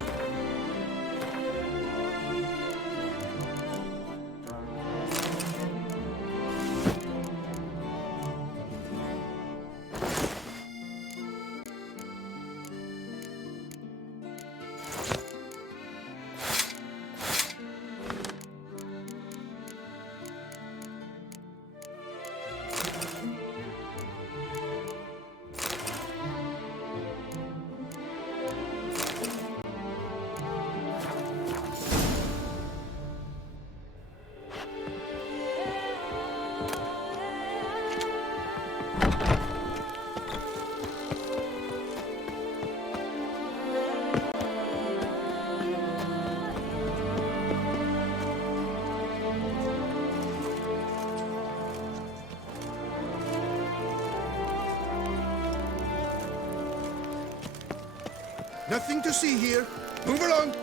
Nothing to see here. Move along.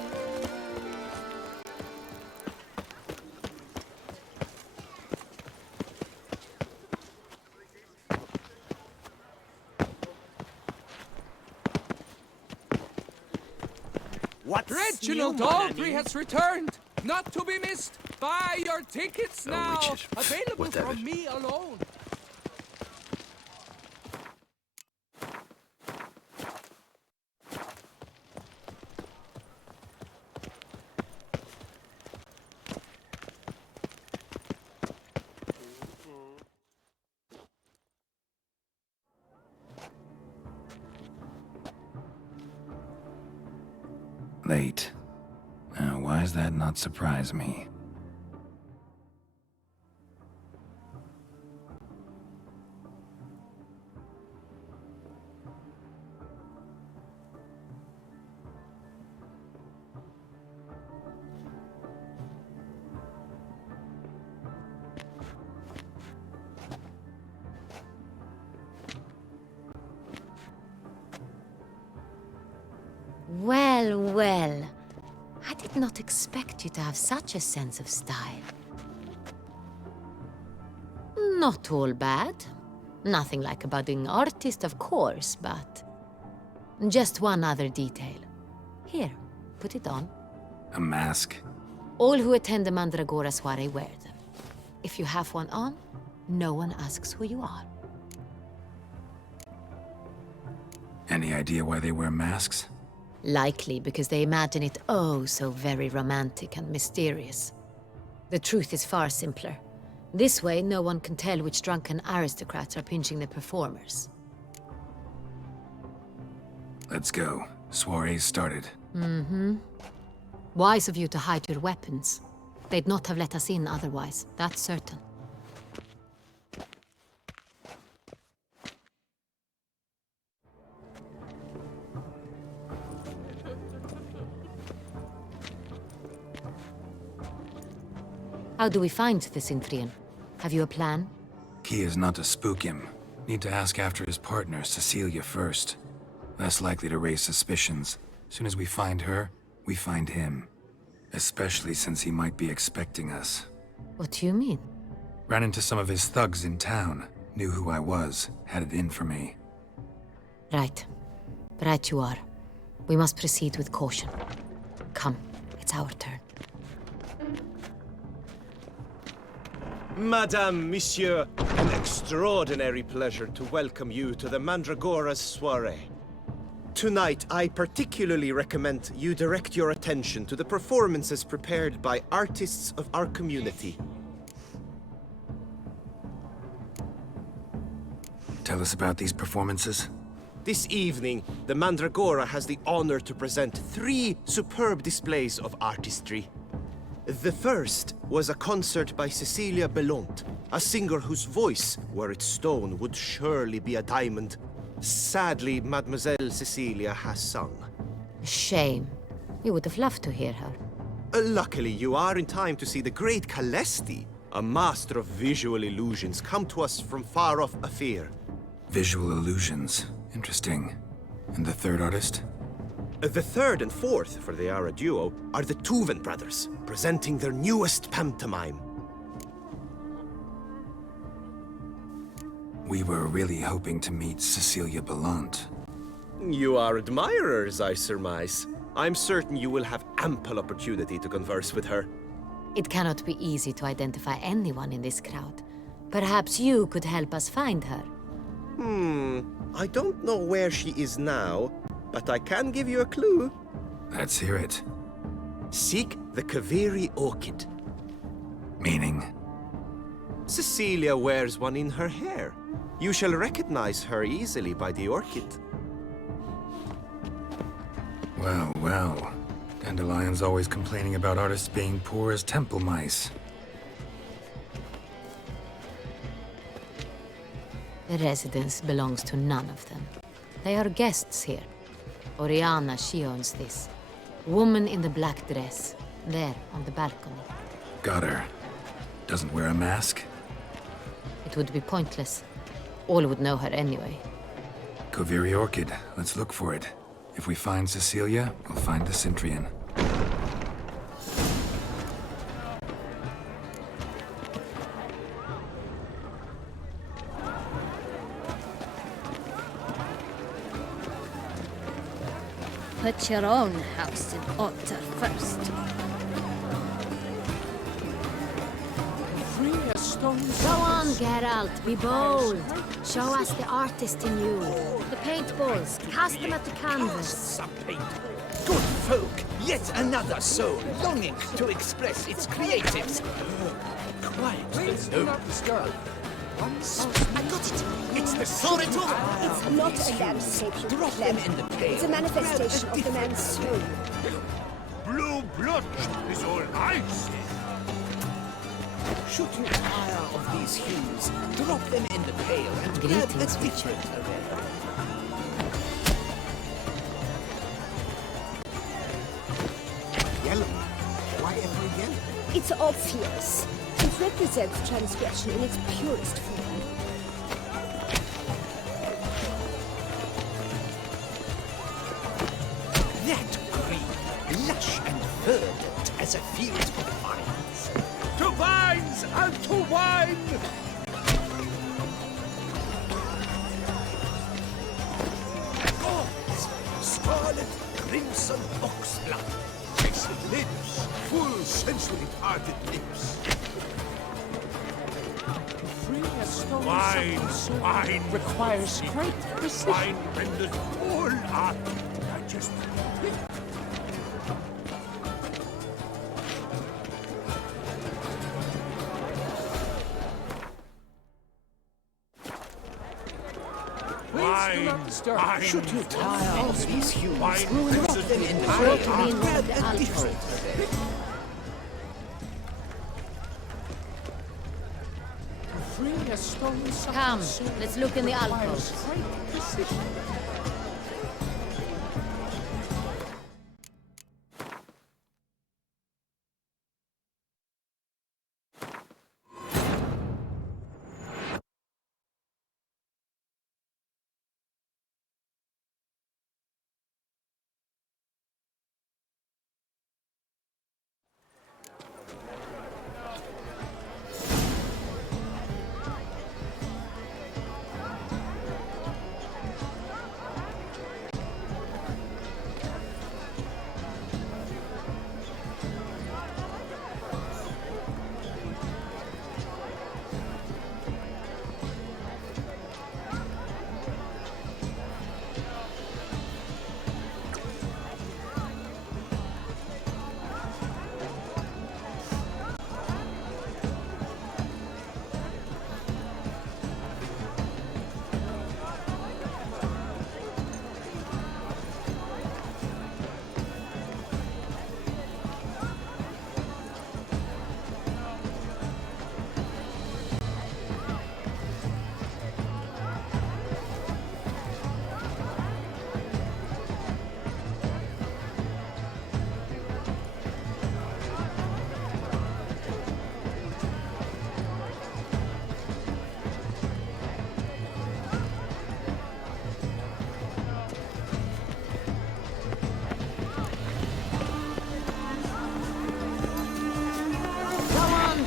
What? Reginald Aldry has returned, not to be missed. Buy your tickets now. Available from me alone. Late. Now, why does that not surprise me? Well, well. I did not expect you to have such a sense of style. Not all bad. Nothing like a budding artist, of course, but... just one other detail. Here, put it on. A mask? All who attend the Mandragora soiree wear them. If you have one on, no one asks who you are. Any idea why they wear masks? Likely because they imagine it oh so very romantic and mysterious. The truth is far simpler. This way, no one can tell which drunken aristocrats are pinching the performers. Let's go. Soiree's started. Mm-hmm. Wise of you to hide your weapons. They'd not have let us in otherwise, that's certain. How do we find the Cintrian? Have you a plan? Key is not to spook him. Need to ask after his partner, Cecilia, first. Less likely to raise suspicions. Soon as we find her, we find him. Especially since he might be expecting us. What do you mean? Ran into some of his thugs in town. Knew who I was. Had it in for me. Right. Right you are. We must proceed with caution. Come, it's our turn. Madame, Monsieur, an extraordinary pleasure to welcome you to the Mandragora's soiree. Tonight, I particularly recommend you direct your attention to the performances prepared by artists of our community. Tell us about these performances. This evening, the Mandragora has the honor to present 3 superb displays of artistry. The first was a concert by Cecilia Belont, a singer whose voice, were it stone, would surely be a diamond. Sadly, Mademoiselle Cecilia has sung. Shame. We would have loved to hear her. Luckily, you are in time to see the great Calesti, a master of visual illusions, come to us from far off Afir. Visual illusions. Interesting. And the third artist? The third and fourth, for they are a duo, are the Tuven brothers, presenting their newest pantomime. We were really hoping to meet Cecilia Belont. You are admirers, I surmise. I'm certain you will have ample opportunity to converse with her. It cannot be easy to identify anyone in this crowd. Perhaps you could help us find her. I don't know where she is now, but I can give you a clue. Let's hear it. Seek the Kaveri orchid. Meaning? Cecilia wears one in her hair. You shall recognize her easily by the orchid. Well, well. Dandelion's always complaining about artists being poor as temple mice. The residence belongs to none of them. They are guests here. Oriana, she owns this. Woman in the black dress. There, on the balcony. Got her. Doesn't wear a mask? It would be pointless. All would know her anyway. Kaveri Orchid. Let's look for it. If we find Cecilia, we'll find the Cintrian. Put your own house in order first. Free as stones. Go on, Geralt, be bold. Show us the artist in you. The paintballs, cast them at the canvas. Some paint. Good folk, yet another soul longing to express its creatives. Quiet. Please do not disturb. I got it. It's the Soretor. It's not a landscape. Drop them in the pail. It's a manifestation of the man's soul. Blue blood is all I see. Should you tire of these hues, drop them in the pail and grab a Greetings, different array. Yellow. Why every yellow? It's obvious. It represents transgression in its purest form. That green, lush and verdant as a field of vines. To vines and to wine! Gauze, scarlet, crimson oxblood. Tasted lips, full sensually parted lips. Wine requires great precision. Wine renders all art digestible. Should you tire of these humans? Drop them in one of the alcoves. Come, let's look in the alcoves.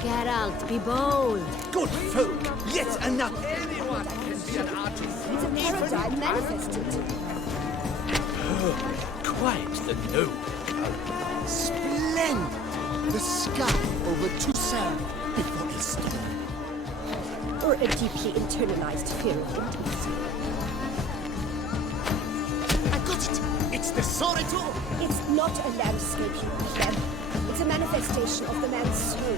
Geralt, be bold. Good folk, yet another. Anyone can be an artist. It's a paradigm manifested. Quite the noble color. Splendid! The sky over Toussaint before a storm. Or a deeply internalized fear of intimacy. I got it! It's the Sorrento! It's not a landscape, you pleb. It's a manifestation of the man's soul.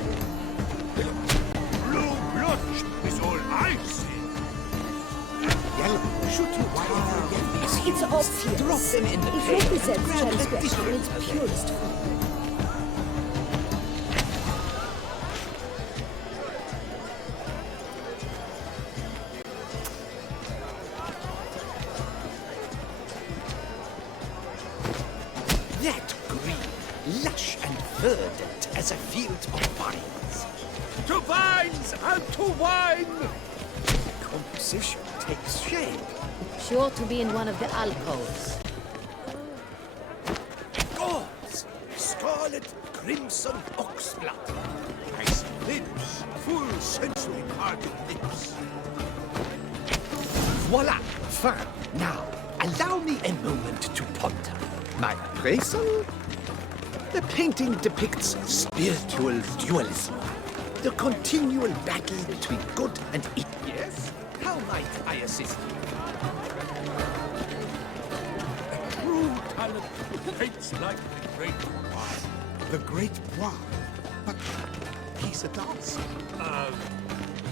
Blue blood is all I see. Yellow, should you tire? It's obvious. Drop them in the It pail. represents Grab a transgression in its different purest form. That green, lush and verdant as a field of vines. To vines and to wine! Composition takes shape. Sure to be in one of the alcoves. Gauze, scarlet, crimson oxblood. Nice lips, full sensually parted lips. Voila! Fine. Now, allow me a moment to ponder. My appraisal? The painting depicts spiritual dualism. The continual battle between good and evil. Yes? How might I assist you? True talent hates like the great Bois. The Great Bois? But he's a dancer.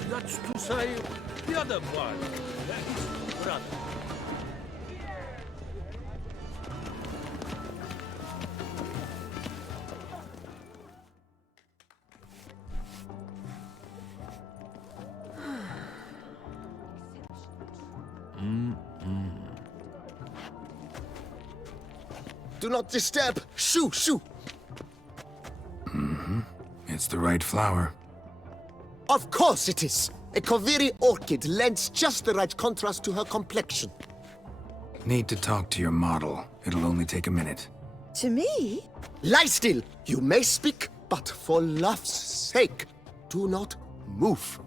That's to say, the other one. His brother. Do not disturb! Shoo, shoo! It's the right flower. Of course it is! A Koviri orchid lends just the right contrast to her complexion. Need to talk to your model. It'll only take a minute. To me? Lie still! You may speak, but for love's sake, do not move.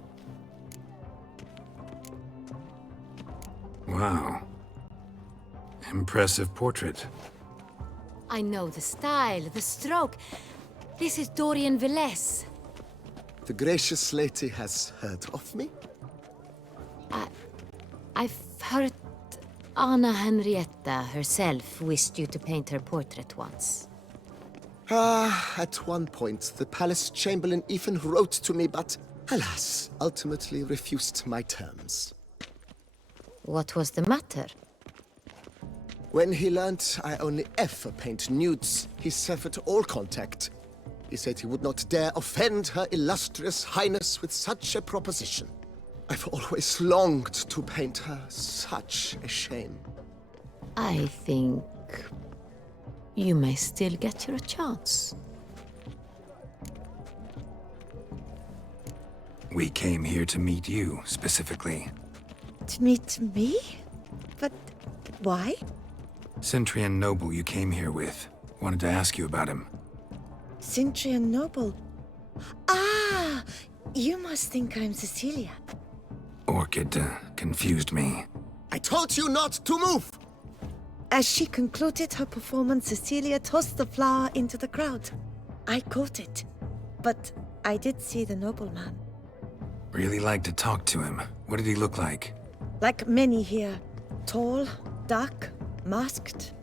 Wow. Impressive portrait. I know the style, the stroke. This is Dorian Velez. The gracious lady has heard of me? I've heard Anna Henrietta herself wished you to paint her portrait once. At one point, the palace chamberlain even wrote to me, but alas, ultimately refused my terms. What was the matter? When he learned I only ever paint nudes, he severed all contact. He said he would not dare offend her illustrious highness with such a proposition. I've always longed to paint her. Such a shame. I think you may still get your chance. We came here to meet you, specifically. To meet me? But why? Centrian Noble you came here with. Wanted to ask you about him. Centrian Noble. Ah! You must think I'm Cecilia. Orchid confused me. I told you not to move! As she concluded her performance, Cecilia tossed the flower into the crowd. I caught it, but I did see the nobleman. Really like to talk to him. What did he look like? Like many here. Tall, dark, masked.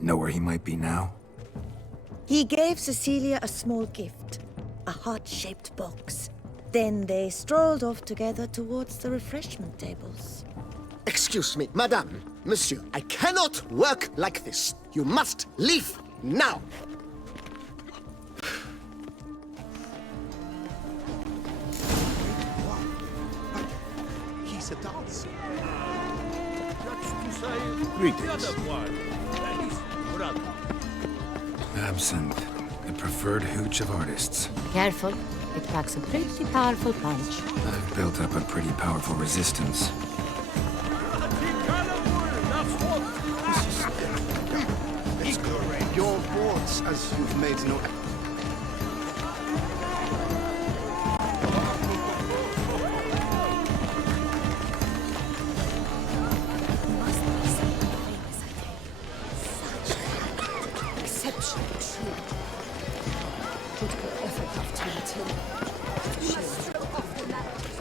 Know where he might be now? He gave Cecilia a small gift, a heart-shaped box. Then they strolled off together towards the refreshment tables. Excuse me, madame, monsieur, I cannot work like this. You must leave now. He's a dancer. Greetings. Absinthe, the preferred hooch of artists. Careful, it packs a pretty powerful punch. I've built up a pretty powerful resistance. Your boards, as you've made no...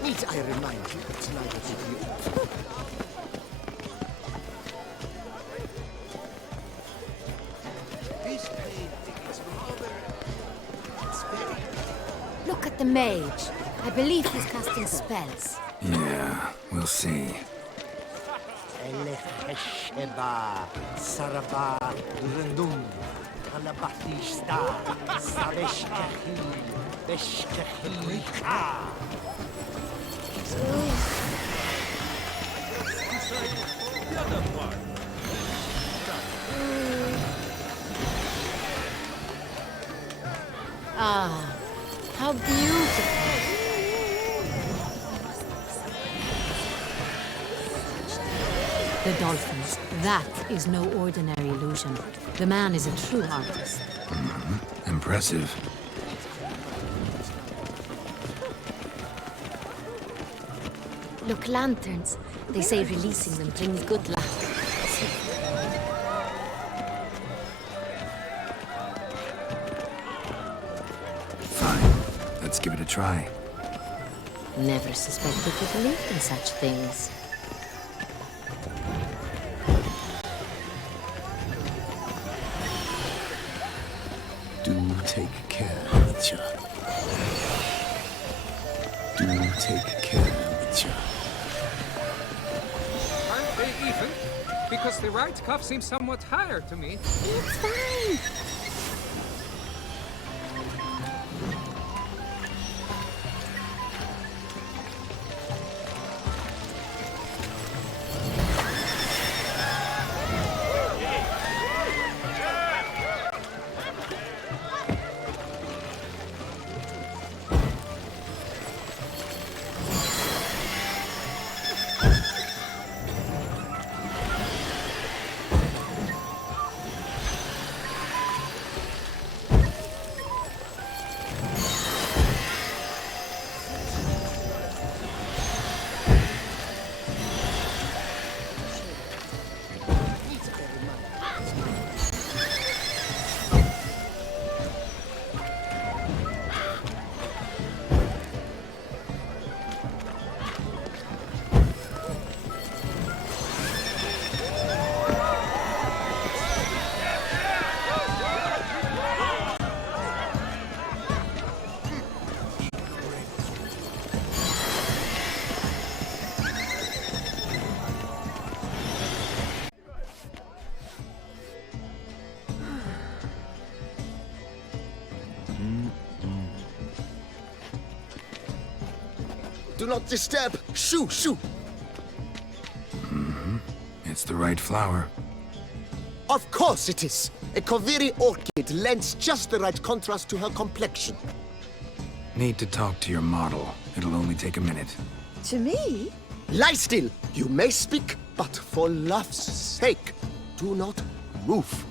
Need I remind you that neither did you? This painting is rather... It's very... Look at the mage. I believe he's casting spells. Yeah, we'll see. Ah, how beautiful. The dolphins. That is no ordinary illusion. The man is a true artist. Impressive. Look, lanterns. They say releasing them brings good luck. Fine. Let's give it a try. Never suspected you believed in such things. Do take care, Witcher. Do take care, Witcher. Aren't they even? Because the right cuff seems somewhat higher to me. It's fine. Do not disturb. Shoo, shoo. It's the right flower. Of course it is. A Koviri orchid lends just the right contrast to her complexion. Need to talk to your model. It'll only take a minute. To me? Lie still. You may speak, but for love's sake, do not move.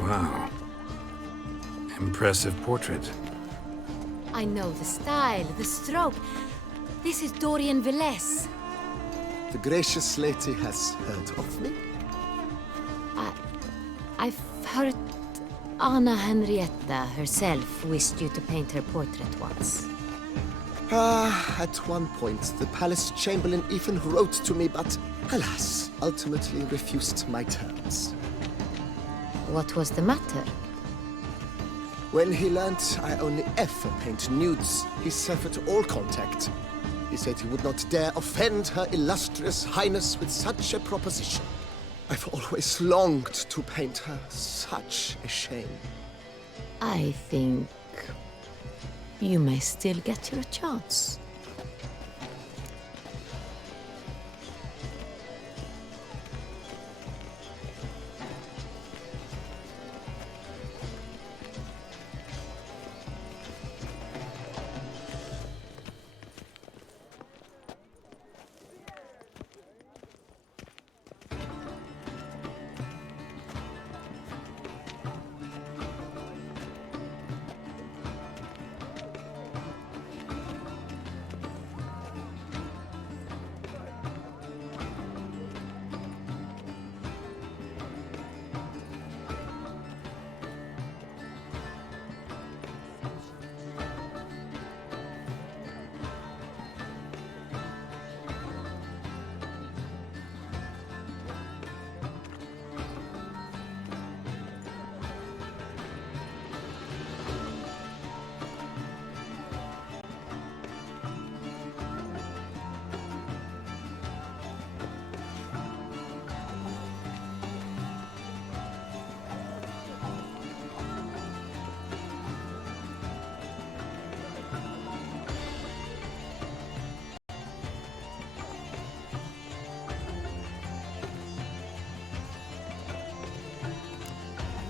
Wow. Impressive portrait. I know the style, the stroke. This is Dorian Velez. The gracious lady has heard of me. I've heard Anna Henrietta herself wished you to paint her portrait once. At one point, the palace chamberlain even wrote to me, but alas, ultimately refused my terms. What was the matter? When he learnt I only ever paint nudes, he severed all contact. He said he would not dare offend Her Illustrious Highness with such a proposition. I've always longed to paint her. Such a shame. I think you may still get your chance.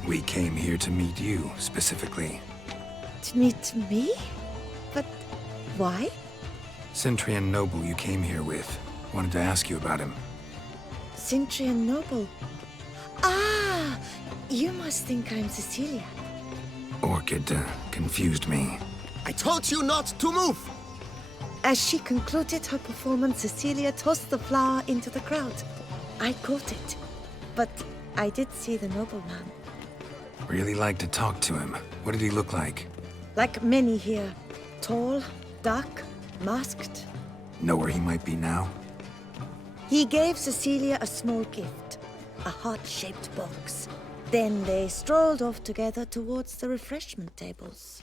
We came here to meet you, specifically. To meet me? But why? Cintrian Noble you came here with. Wanted to ask you about him. Cintrian Noble. Ah! You must think I'm Cecilia. Orchid confused me. I told you not to move! As she concluded her performance, Cecilia tossed the flower into the crowd. I caught it. But I did see the nobleman. Really like to talk to him. What did he look like? Like many here. Tall, dark, masked. Know where he might be now? He gave Cecilia a small gift. A heart-shaped box. Then they strolled off together towards the refreshment tables.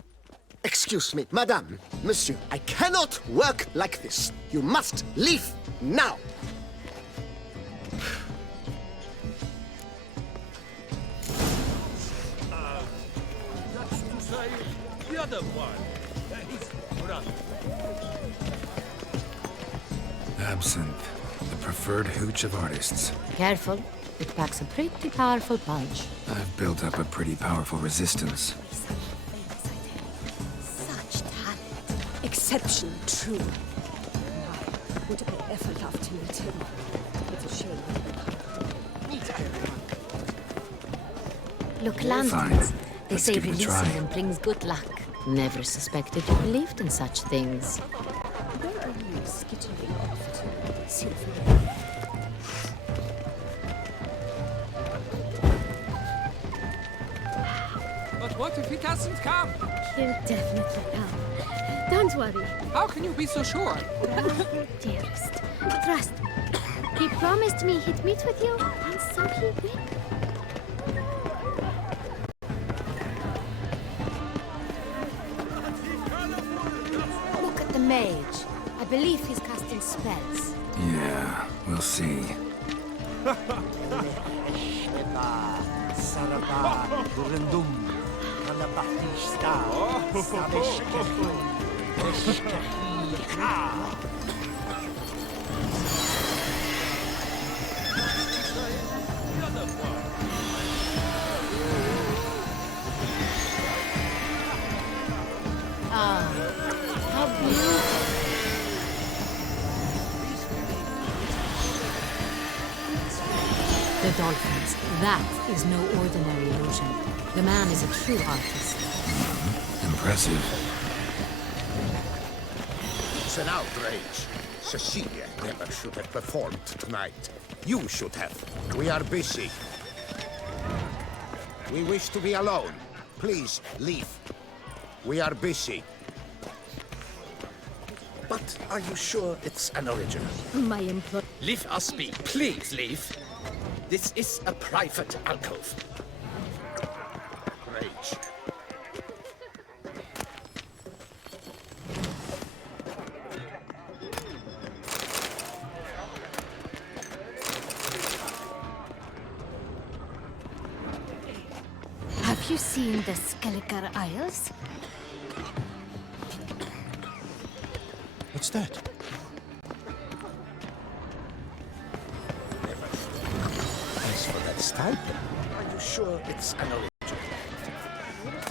Excuse me, madame, monsieur, I cannot work like this. You must leave now. That's to say, the other one. He's run. Absinthe, the preferred hooch of artists. Careful, it packs a pretty powerful punch. I've built up a pretty powerful resistance. Such talent. Exception, true. Would I ever love to meet him? It's a shame. Look, lanterns. They say releasing them brings good luck. Never suspected you believed in such things. There are skittering off to Sylvia. But what if he doesn't come? He'll definitely come. Don't worry. How can you be so sure? Bravo, dearest. Trust me. He promised me he'd meet with you, and so he will. Look at the mage. I believe he's casting spells. Yeah, we'll see. Ah, how beautiful. The dolphins. That is no ordinary illusion. The man is a true artist. Impressive. It's an outrage. Cecilia never should have performed tonight. You should have. We are busy. We wish to be alone. Please, leave. We are busy. But are you sure it's an original? My employer. Leave us be. Please leave. This is a private alcove. Rage. Have you seen the Skelliger Isles? What's that? Thanks for that stipend. Are you sure it's an original?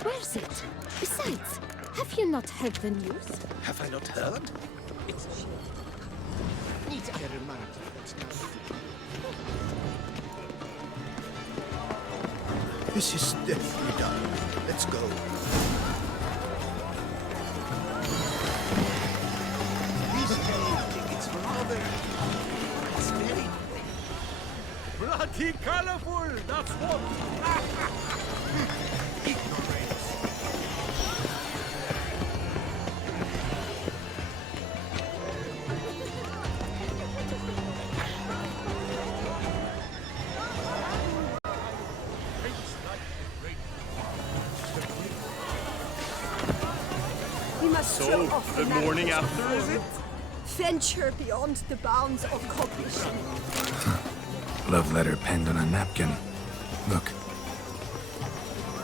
Where's it? Besides, have you not heard the news? Have I not heard? It's a shame. Need to get in mind. This is definitely done. Let's go. It's rather... It's very... Bloody colorful, that's what! We must So, throw off the morning manacles after, is it? Venture beyond the bounds of cognition. Love letter penned on a napkin. Look.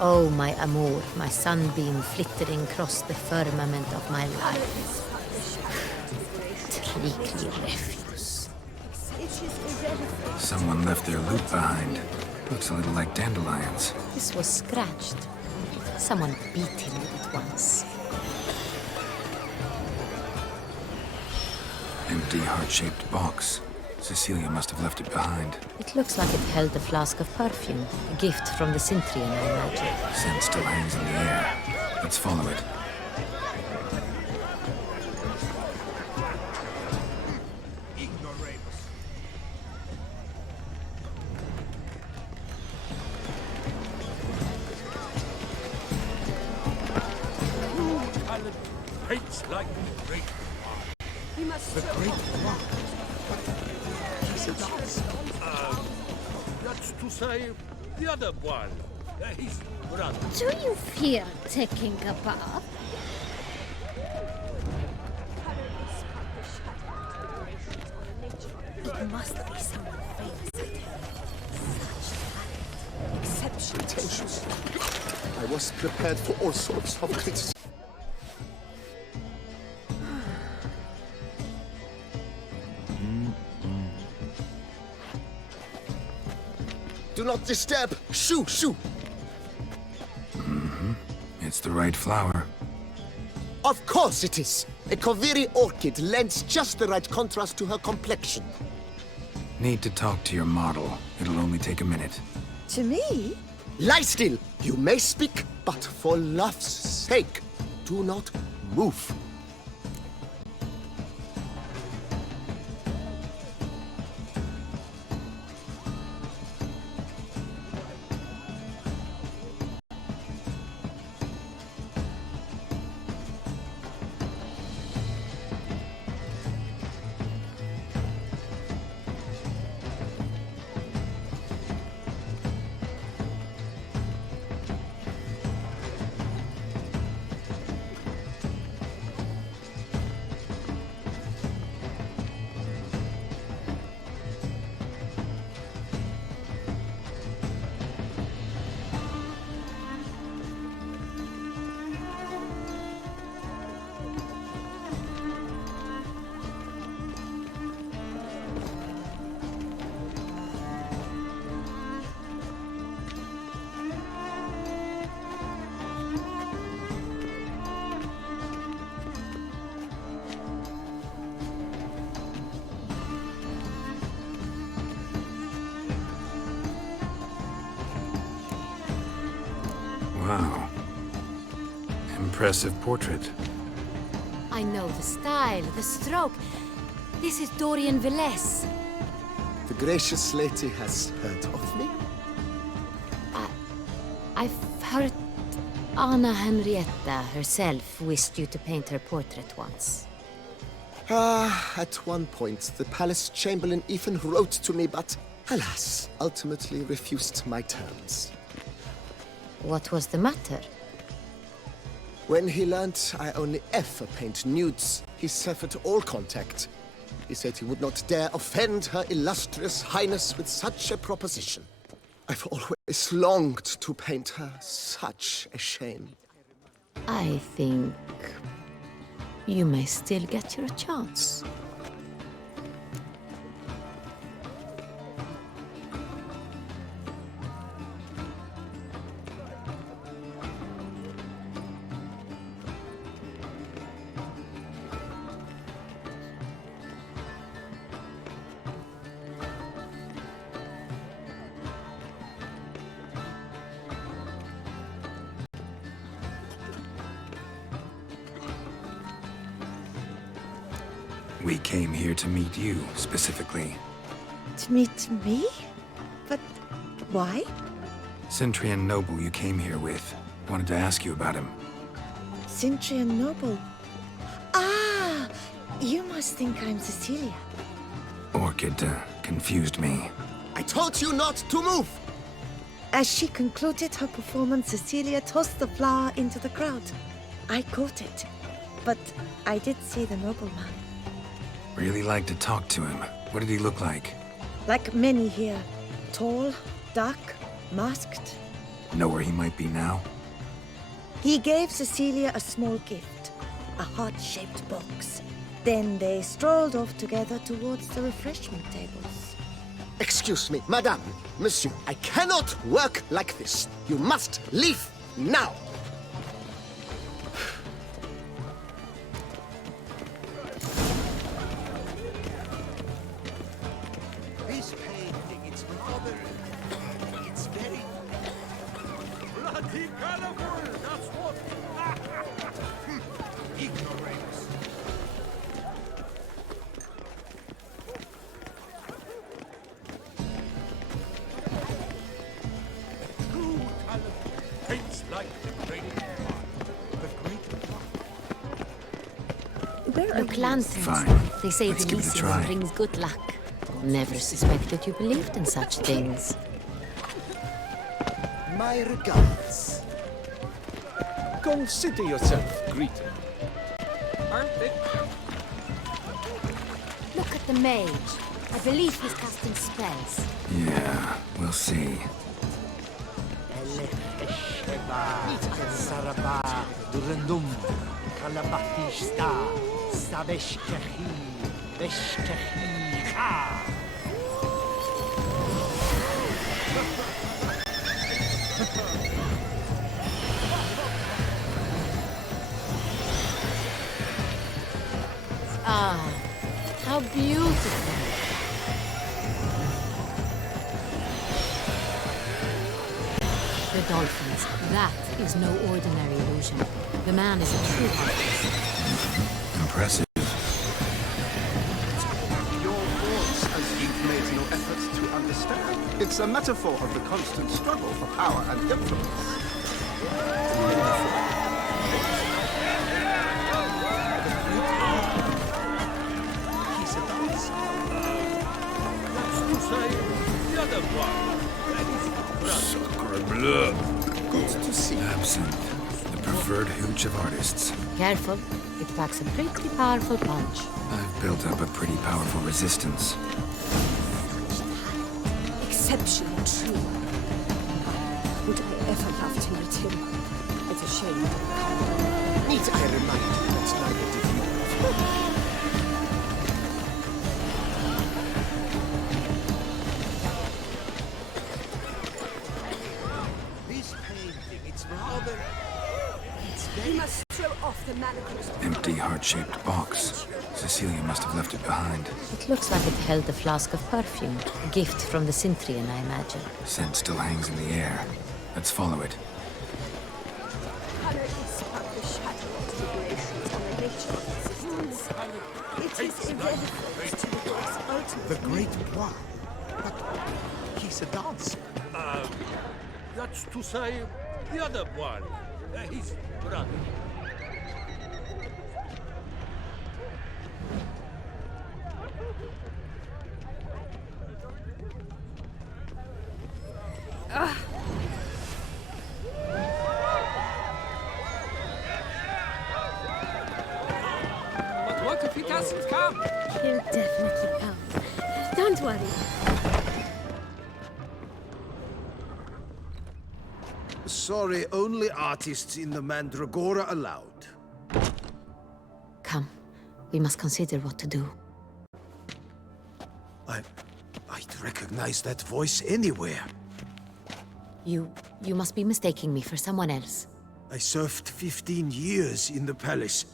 Oh, my amour, my sunbeam flittering across the firmament of my life. Treacly refuse. It is irrelevant. Someone left their loot behind. Looks a little like dandelions. This was scratched. Someone beat him with it once. Empty heart-shaped box. Cecilia must have left it behind. It looks like it held a flask of perfume. A gift from the Cintrian, I imagine. Scent still hangs in the air. Let's follow it. Hates like the great. We must The throw great off That's to say, the other one. His brother. Do you fear taking a bath? It must be someone famous at him. Such talent. Exceptional. Pretentious. I was prepared for all sorts of criticism. Do not disturb! Shoo! Shoo! It's the right flower. Of course it is! A Koviri orchid lends just the right contrast to her complexion. Need to talk to your model. It'll only take a minute. To me? Lie still! You may speak, but for love's sake, do not move. Wow. Impressive portrait. I know the style, the stroke. This is Dorian Velez. The gracious lady has heard of me? I've heard Anna Henrietta herself wished you to paint her portrait once. At one point, the palace chamberlain even wrote to me, but alas, ultimately refused my terms. What was the matter? When he learnt I only ever paint nudes, he severed all contact. He said he would not dare offend her illustrious highness with such a proposition. I've always longed to paint her. Such a shame. I think you may still get your chance. We came here to meet you, specifically. To meet me? But why? Cintrian Noble you came here with. Wanted to ask you about him. Cintrian Noble. Ah! You must think I'm Cecilia. Orchid confused me. I told you not to move! As she concluded her performance, Cecilia tossed the flower into the crowd. I caught it, but I did see the nobleman. Really like to talk to him. What did he look like? Like many here. Tall, dark, masked. Know where he might be now? He gave Cecilia a small gift, a heart-shaped box. Then they strolled off together towards the refreshment tables. Excuse me, madame, monsieur, I cannot work like this. You must leave now. This painting, it's rather... It's very... Bloody colorful, that's what... Ignorance. True talent paints like the great Look, lanterns. Fine. They say Let's give it a releasing try. them brings good luck. Never suspected you believed in such things. My regards. Consider yourself greeted. Aren't they? Look at the mage. I believe he's casting spells. Yeah, we'll see. Ah, how beautiful. The dolphins. That is no ordinary illusion. The man is a true artist. Impressive. Your thoughts as you've made no efforts to understand. It's a metaphor of the constant struggle for power and influence. He's a dancer. That's to say, the other one. Sacre bleu. Good to see. Absinthe, the preferred hooch of artists. Careful. It packs a pretty powerful punch. I've built up a pretty powerful resistance. Exceptionally true. Would I ever love to meet him? It's a shame. Need I remind you that neither did you? This painting, it's rather... It's very... You must throw off the manacles. Empty heart-shaped box. Cecilia must have left it behind. It looks like it held a flask of perfume. A gift from the Cintrian, I imagine. Scent still hangs in the air. Let's follow it. It is irrelevant to the Great's ultimate. The Great Poir? But he's a dancer. That's to say, the other one. His brother. But what if he doesn't come? He'll definitely come. Don't worry. Sorry, only artists in the Mandragora allowed. Come. We must consider what to do. I'd recognize that voice anywhere. You must be mistaking me for someone else. I served 15 years in the palace.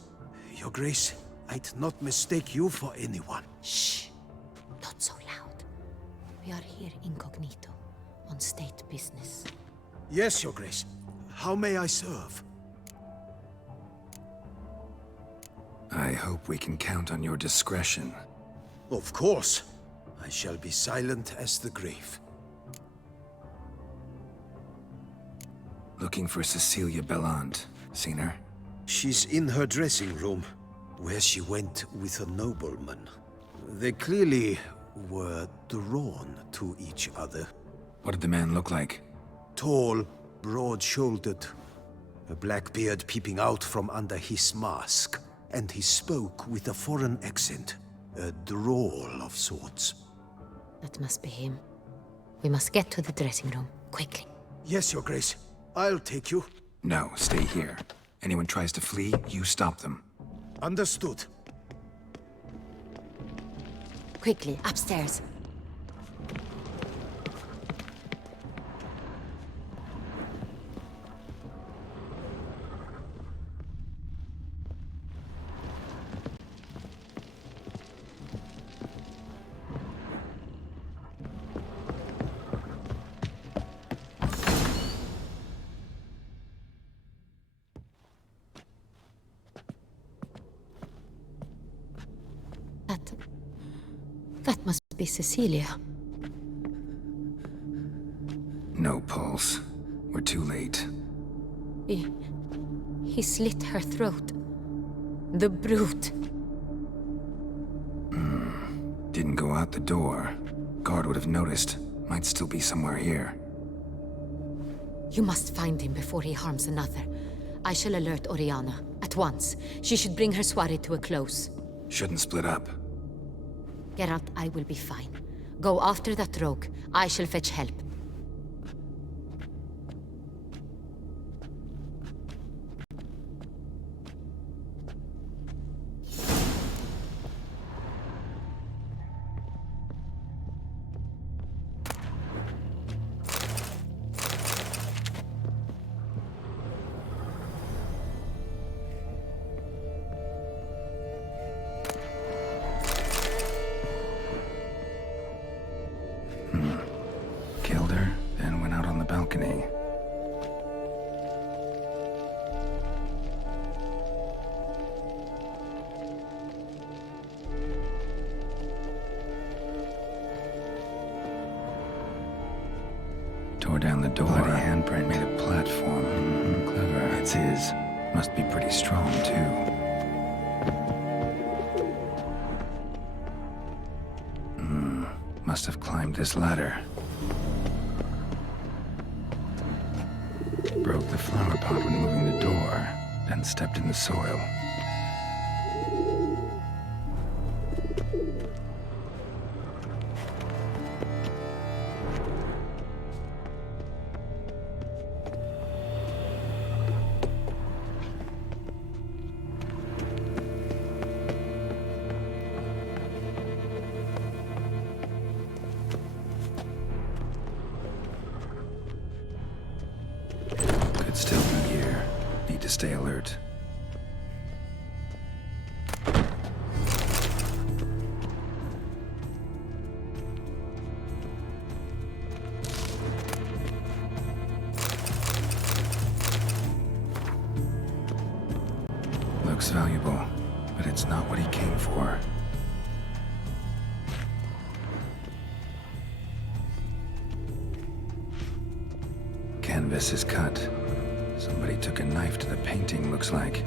Your Grace, I'd not mistake you for anyone. Shh. Not so loud. We are here incognito, on state business. Yes, Your Grace. How may I serve? I hope we can count on your discretion. Of course. I shall be silent as the grave. Looking for Cecilia Bellant. Seen her? She's in her dressing room, where she went with a nobleman. They clearly were drawn to each other. What did the man look like? Tall, broad-shouldered, a black beard peeping out from under his mask, and he spoke with a foreign accent, a drawl of sorts. That must be him. We must get to the dressing room, quickly. Yes, Your Grace. I'll take you. No, stay here. Anyone tries to flee, you stop them. Understood. Quickly, upstairs. That must be Cecilia. No pulse. We're too late. He slit her throat. The brute. Didn't go out the door. Guard would have noticed. Might still be somewhere here. You must find him before he harms another. I shall alert Oriana. At once. She should bring her soirée to a close. Shouldn't split up. Geralt, I will be fine. Go after that rogue. I shall fetch help. Killed her, then went out on the balcony. Tore down the door. Bloody handprint made a platform. Clever. It's his. Must be pretty strong, too. Must have climbed this ladder. Broke the flower pot when moving the door, then stepped in the soil. Could still be here. Need to stay alert. Looks valuable. but it's not what he came for. Canvas is cut. Somebody took a knife to the painting, looks like.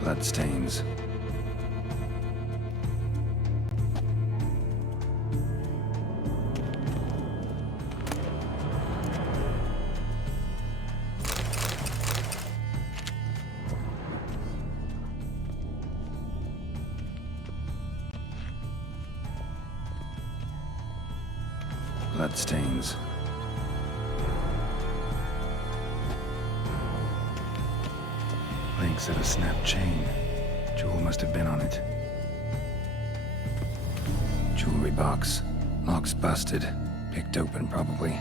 Bloodstains. Bloodstains. Links of a snapped chain. Jewel must have been on it. Jewelry box. Lock's busted. Picked open, probably.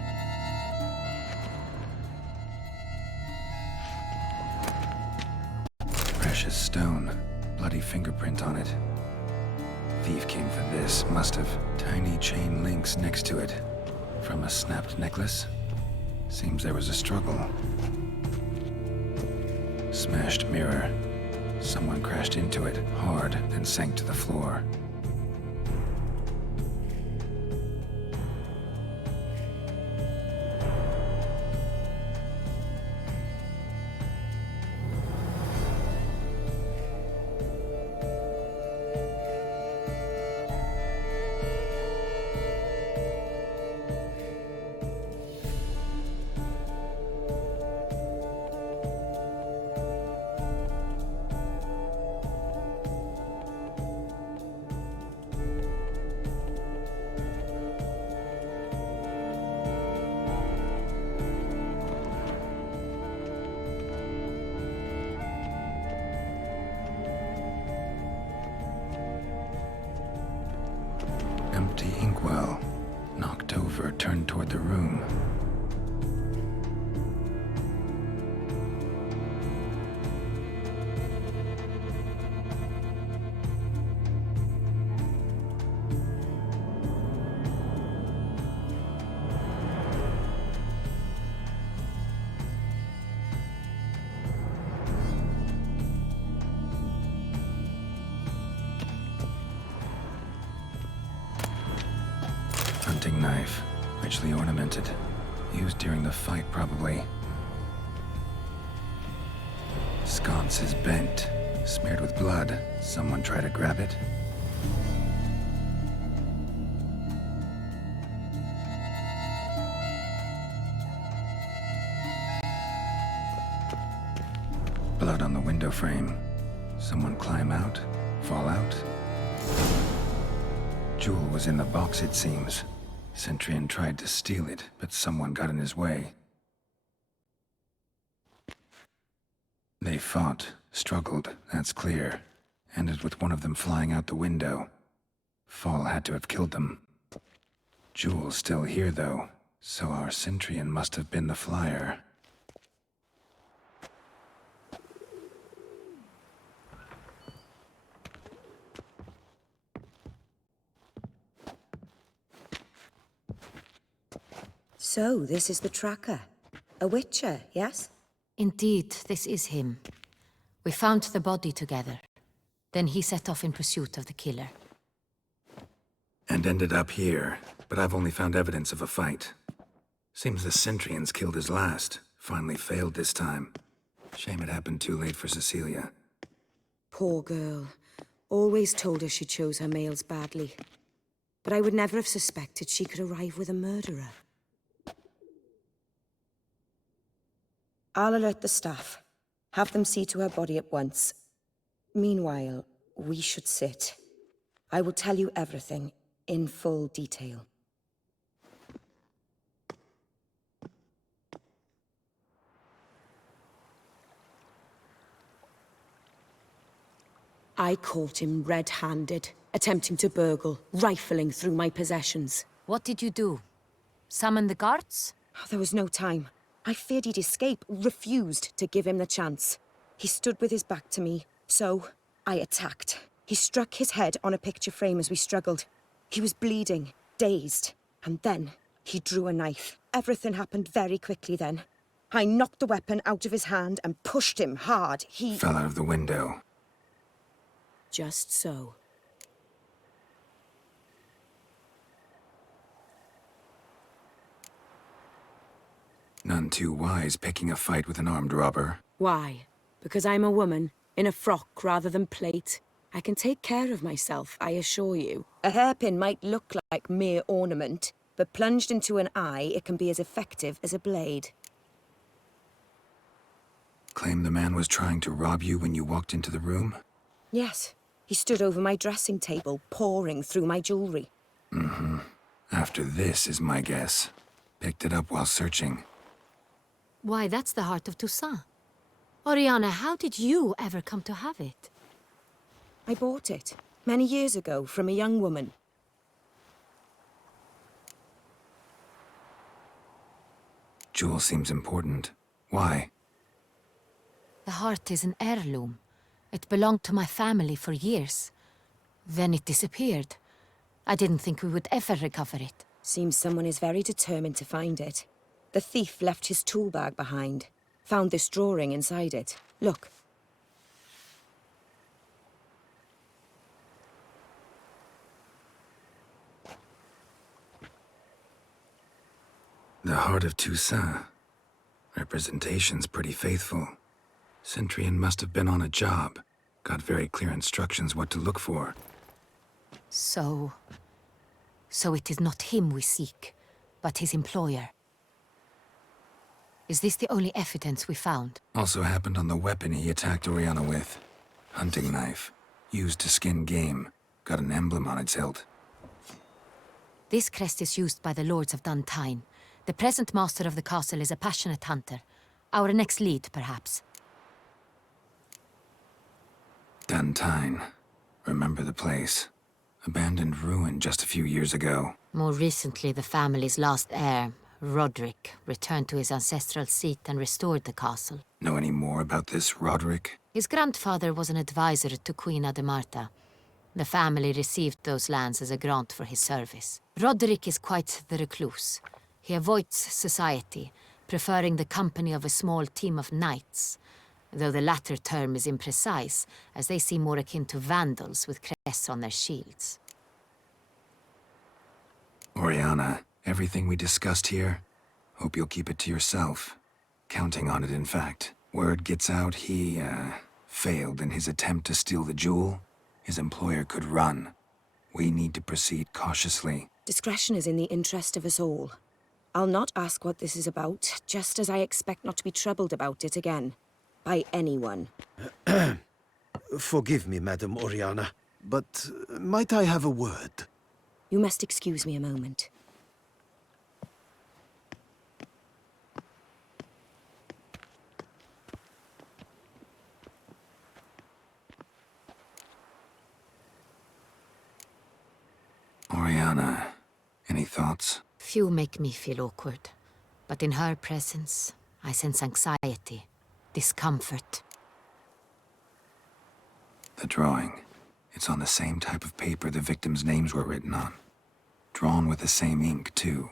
Precious stone. Bloody fingerprint on it. Thief came for this. Must have. Tiny chain links next to it. From a snapped necklace? Seems there was a struggle. Smashed mirror. Someone crashed into it, hard, then sank to the floor. Empty inkwell. Knocked over, turned toward the room. Hunting knife, richly ornamented. Used during the fight, probably. Sconce is bent, smeared with blood. Someone try to grab it? Blood on the window frame. Someone climb out? Fall out? Jewel was in the box, it seems. Centurion tried to steal it, but someone got in his way. They fought, struggled, that's clear. Ended with one of them flying out the window. Fall had to have killed them. Jewel's still here, though, so our Centurion must have been the flyer. So, this is the tracker. A witcher, yes? Indeed, this is him. We found the body together. Then he set off in pursuit of the killer. And ended up here, but I've only found evidence of a fight. Seems the Centurions killed his last. Finally failed this time. Shame it happened too late for Cecilia. Poor girl. Always told her she chose her males badly. But I would never have suspected she could arrive with a murderer. I'll alert the staff. Have them see to her body at once. Meanwhile, we should sit. I will tell you everything, in full detail. I caught him red-handed, attempting to burgle, rifling through my possessions. What did you do? Summon the guards? There was no time. I feared he'd escape, refused to give him the chance. He stood with his back to me, so I attacked. He struck his head on a picture frame as we struggled. He was bleeding, dazed, and then he drew a knife. Everything happened very quickly then. I knocked the weapon out of his hand and pushed him hard. He fell out of the window. Just so. None too wise picking a fight with an armed robber. Why? Because I'm a woman, in a frock rather than plate. I can take care of myself, I assure you. A hairpin might look like mere ornament, but plunged into an eye, it can be as effective as a blade. Claim the man was trying to rob you when you walked into the room? Yes. He stood over my dressing table, poring through my jewelry. Mm-hmm. After this is my guess. Picked it up while searching. Why, that's the heart of Toussaint. Oriana, how did you ever come to have it? I bought it, many years ago, from a young woman. Jewel seems important. Why? The heart is an heirloom. It belonged to my family for years. Then it disappeared. I didn't think we would ever recover it. Seems someone is very determined to find it. The thief left his tool bag behind. Found this drawing inside it. Look. The heart of Toussaint. Representation's pretty faithful. Centurion must have been on a job. Got very clear instructions what to look for. So it is not him we seek, but his employer. Is this the only evidence we found? Also happened on the weapon he attacked Oriana with. Hunting knife. Used to skin game. Got an emblem on its hilt. This crest is used by the Lords of Duntine. The present master of the castle is a passionate hunter. Our next lead, perhaps. Duntine. Remember the place. Abandoned ruin just a few years ago. More recently, the family's last heir, Roderick, returned to his ancestral seat and restored the castle. Know any more about this Roderick? His grandfather was an advisor to Queen Ademarta. The family received those lands as a grant for his service. Roderick is quite the recluse. He avoids society, preferring the company of a small team of knights, though the latter term is imprecise, as they seem more akin to vandals with crests on their shields. Oriana, everything we discussed here, hope you'll keep it to yourself. Counting on it, in fact. Word gets out he, failed in his attempt to steal the jewel. His employer could run. We need to proceed cautiously. Discretion is in the interest of us all. I'll not ask what this is about, just as I expect not to be troubled about it again. By anyone. Forgive me, Madam Oriana, but might I have a word? You must excuse me a moment. Oriana, any thoughts? Few make me feel awkward, but in her presence, I sense anxiety, discomfort. The drawing. It's on the same type of paper the victims' names were written on. Drawn with the same ink, too.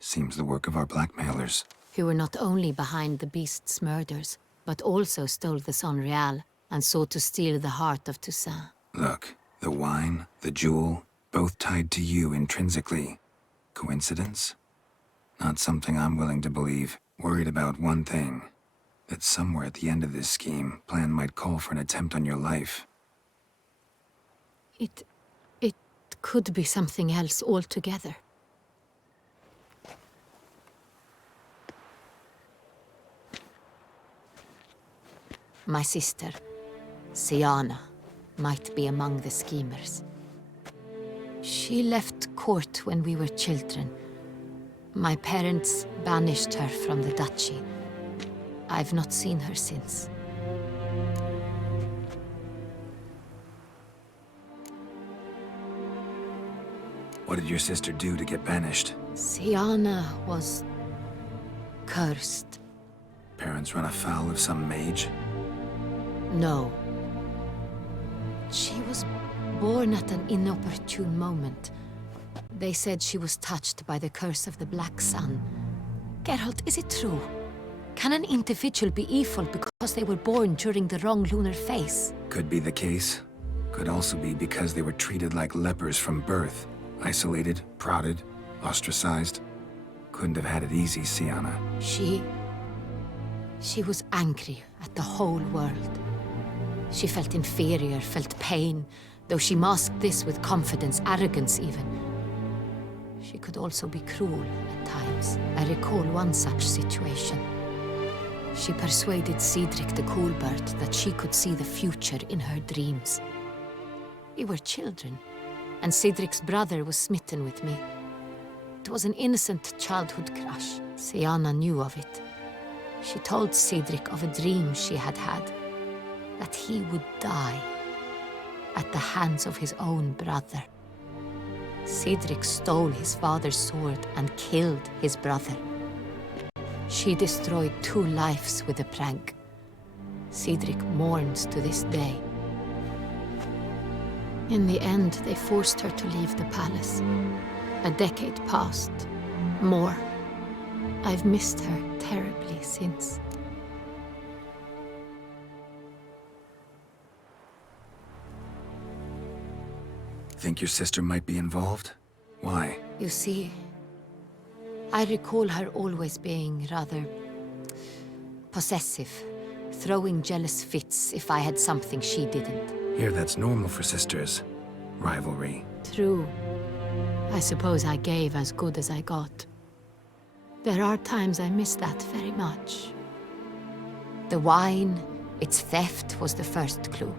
Seems the work of our blackmailers. Who were not only behind the beast's murders, but also stole the Sonreal and sought to steal the heart of Toussaint. Look, the wine, the jewel, both tied to you intrinsically. Coincidence? Not something I'm willing to believe. Worried about one thing. That somewhere at the end of this scheme, plan might call for an attempt on your life. It could be something else altogether. My sister, Siana, might be among the schemers. She left court when we were children. My parents banished her from the duchy. I've not seen her since. What did your sister do to get banished? Siana was cursed. Parents run afoul of some mage? No. She was born at an inopportune moment. They said she was touched by the curse of the Black Sun. Geralt, is it true? Can an individual be evil because they were born during the wrong lunar phase? Could be the case. Could also be because they were treated like lepers from birth. Isolated, prodded, ostracized. Couldn't have had it easy, Syanna. She was angry at the whole world. She felt inferior, felt pain, though she masked this with confidence, arrogance even. She could also be cruel at times. I recall one such situation. She persuaded Cedric the Coolbird that she could see the future in her dreams. We were children, and Cedric's brother was smitten with me. It was an innocent childhood crush. Syanna knew of it. She told Cedric of a dream she had had, that he would die at the hands of his own brother. Cedric stole his father's sword and killed his brother. She destroyed 2 lives with a prank. Cedric mourns to this day. In the end, they forced her to leave the palace. A decade passed. More. I've missed her terribly since. Think your sister might be involved? Why? You see, I recall her always being rather possessive, throwing jealous fits if I had something she didn't. Here, that's normal for sisters. Rivalry. True. I suppose I gave as good as I got. There are times I miss that very much. The wine, its theft was the first clue.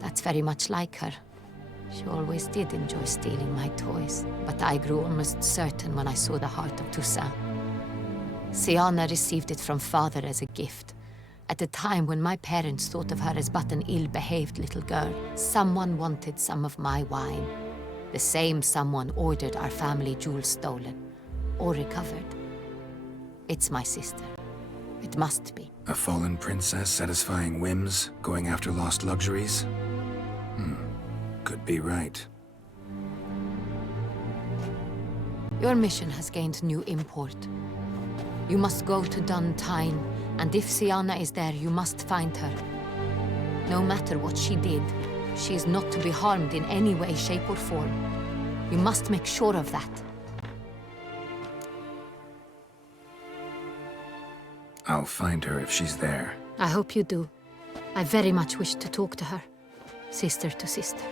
That's very much like her. She always did enjoy stealing my toys, but I grew almost certain when I saw the heart of Toussaint. Syanna received it from father as a gift. At a time when my parents thought of her as but an ill-behaved little girl, someone wanted some of my wine. The same someone ordered our family jewels stolen, or recovered. It's my sister. It must be. A fallen princess satisfying whims, going after lost luxuries? Could be right. Your mission has gained new import. You must go to Dun Tine, and if Syanna is there, you must find her. No matter what she did, she is not to be harmed in any way, shape, or form. You must make sure of that. I'll find her if she's there. I hope you do. I very much wish to talk to her. Sister to sister.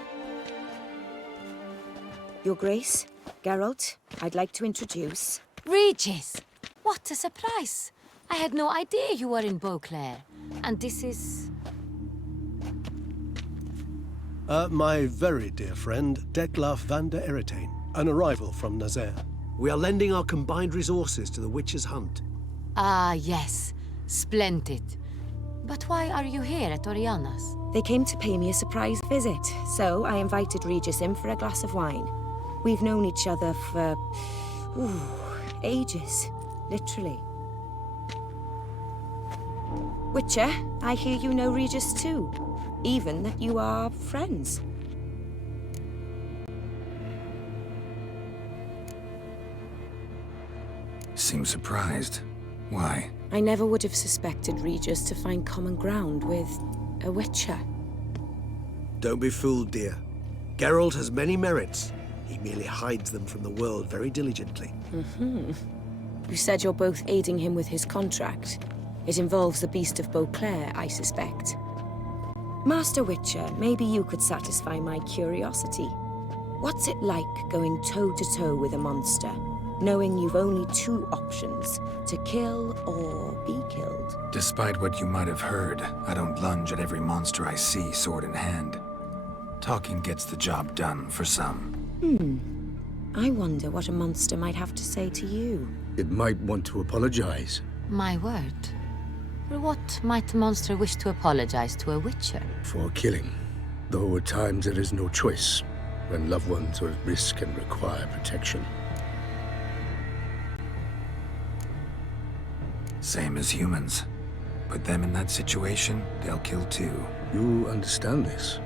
Your Grace, Geralt, I'd like to introduce... Regis! What a surprise! I had no idea you were in Beauclair. And this is... My very dear friend, Dettlaff van der Eretain, an arrival from Nazaire. We are lending our combined resources to the Witch's Hunt. Ah, yes. Splendid. But why are you here at Oriana's? They came to pay me a surprise visit, so I invited Regis in for a glass of wine. We've known each other for... ages. Literally. Witcher, I hear you know Regis too. Even that you are friends. Seems surprised. Why? I never would have suspected Regis to find common ground with a Witcher. Don't be fooled, dear. Geralt has many merits. He merely hides them from the world very diligently. You said you're both aiding him with his contract. It involves the Beast of Beauclair, I suspect. Master Witcher, maybe you could satisfy my curiosity. What's it like going toe-to-toe with a monster, knowing you've only 2 options, to kill or be killed? Despite what you might have heard, I don't lunge at every monster I see, sword in hand. Talking gets the job done for some. I wonder what a monster might have to say to you. It might want to apologize. My word. For what might a monster wish to apologize to a Witcher? For killing. Though at times there is no choice, when loved ones are at risk and require protection. Same as humans. Put them in that situation, they'll kill too. You understand this.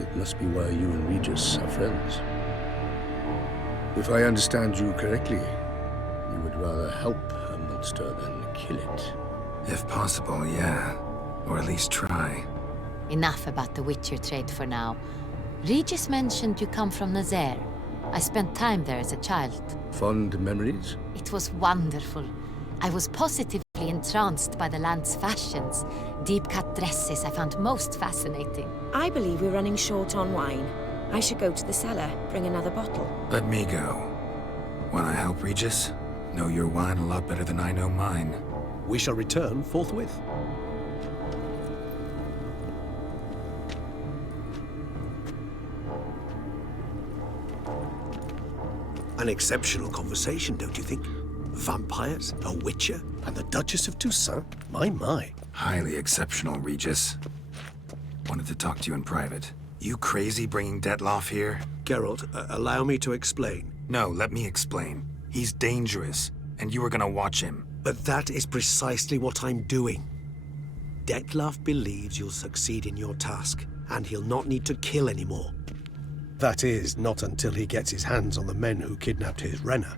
It must be why you and Regis are friends. If I understand you correctly, you would rather help a monster than kill it. If possible, yeah. Or at least try. Enough about the Witcher trade for now. Regis mentioned you come from Nazaire. I spent time there as a child. Fond memories? It was wonderful. I was positively entranced by the land's fashions. Deep-cut dresses I found most fascinating. I believe we're running short on wine. I should go to the cellar, bring another bottle. Let me go. Wanna help, Regis? Know your wine a lot better than I know mine. We shall return forthwith. An exceptional conversation, don't you think? Vampires, a witcher, and the Duchess of Toussaint? My. Highly exceptional, Regis. Wanted to talk to you in private. You crazy bringing Detloff here? Geralt, allow me to explain. No, let me explain. He's dangerous, and you were gonna watch him. But that is precisely what I'm doing. Detlaff believes you'll succeed in your task, and he'll not need to kill anymore. That is, not until he gets his hands on the men who kidnapped his Renna.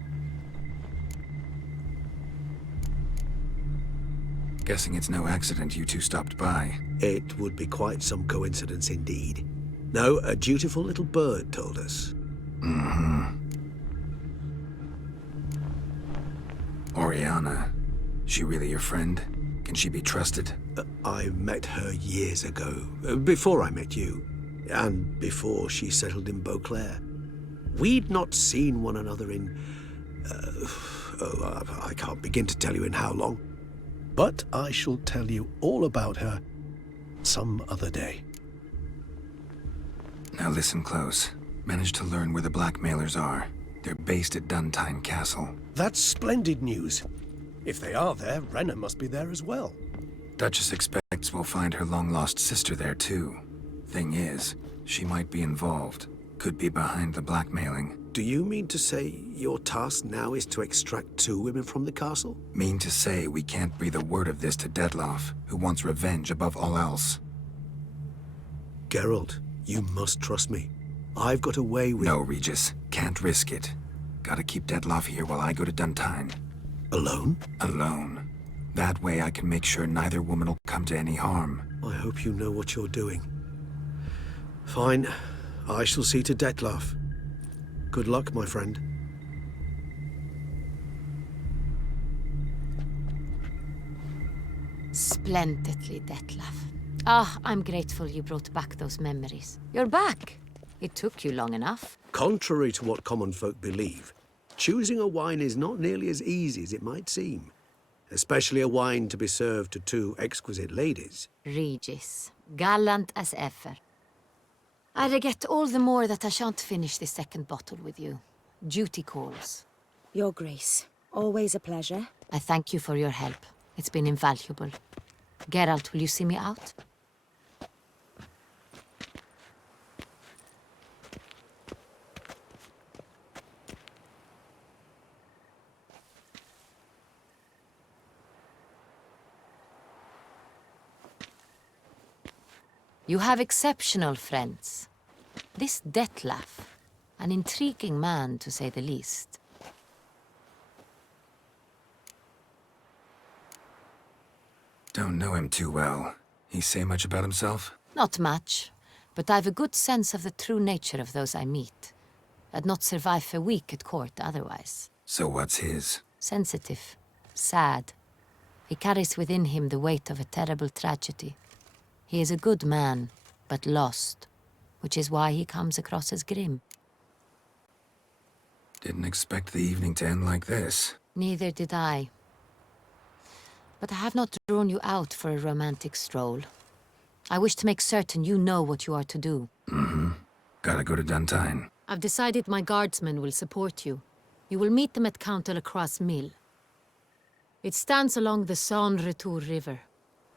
Guessing it's no accident you two stopped by. It would be quite some coincidence indeed. No, a dutiful little bird told us. Mm-hmm. Oriana. She really your friend? Can she be trusted? I met her years ago, before I met you, and before she settled in Beauclair. We'd not seen one another in... I can't begin to tell you in how long. But I shall tell you all about her some other day. Now listen close. Managed to learn where the blackmailers are. They're based at Duntine Castle. That's splendid news. If they are there, Renna must be there as well. Duchess expects we'll find her long-lost sister there, too. Thing is, she might be involved. Could be behind the blackmailing. Do you mean to say your task now is to extract 2 women from the castle? Mean to say we can't breathe a word of this to Detloff, who wants revenge above all else. Geralt, you must trust me. I've got a way with... No, Regis. Can't risk it. Gotta keep Detloff here while I go to Duntine. Alone? Alone. That way I can make sure neither woman will come to any harm. I hope you know what you're doing. Fine. I shall see to Detlaff. Good luck, my friend. Splendidly, Detlaff. Ah, I'm grateful you brought back those memories. You're back. It took you long enough. Contrary to what common folk believe, choosing a wine is not nearly as easy as it might seem. Especially a wine to be served to 2 exquisite ladies. Regis, gallant as ever. I regret all the more that I shan't finish this second bottle with you. Duty calls. Your Grace, always a pleasure. I thank you for your help. It's been invaluable. Geralt, will you see me out? You have exceptional friends. This Detlaff, an intriguing man to say the least. Don't know him too well. He say much about himself? Not much, but I've a good sense of the true nature of those I meet. I'd not survive a week at court otherwise. So what's his? Sensitive, sad. He carries within him the weight of a terrible tragedy. He is a good man, but lost, which is why he comes across as grim. Didn't expect the evening to end like this. Neither did I. But I have not drawn you out for a romantic stroll. I wish to make certain you know what you are to do. Mm-hmm. Gotta go to Duntine. I've decided my guardsmen will support you. You will meet them at Count Delacroix' mill. It stands along the Saône-Retour River,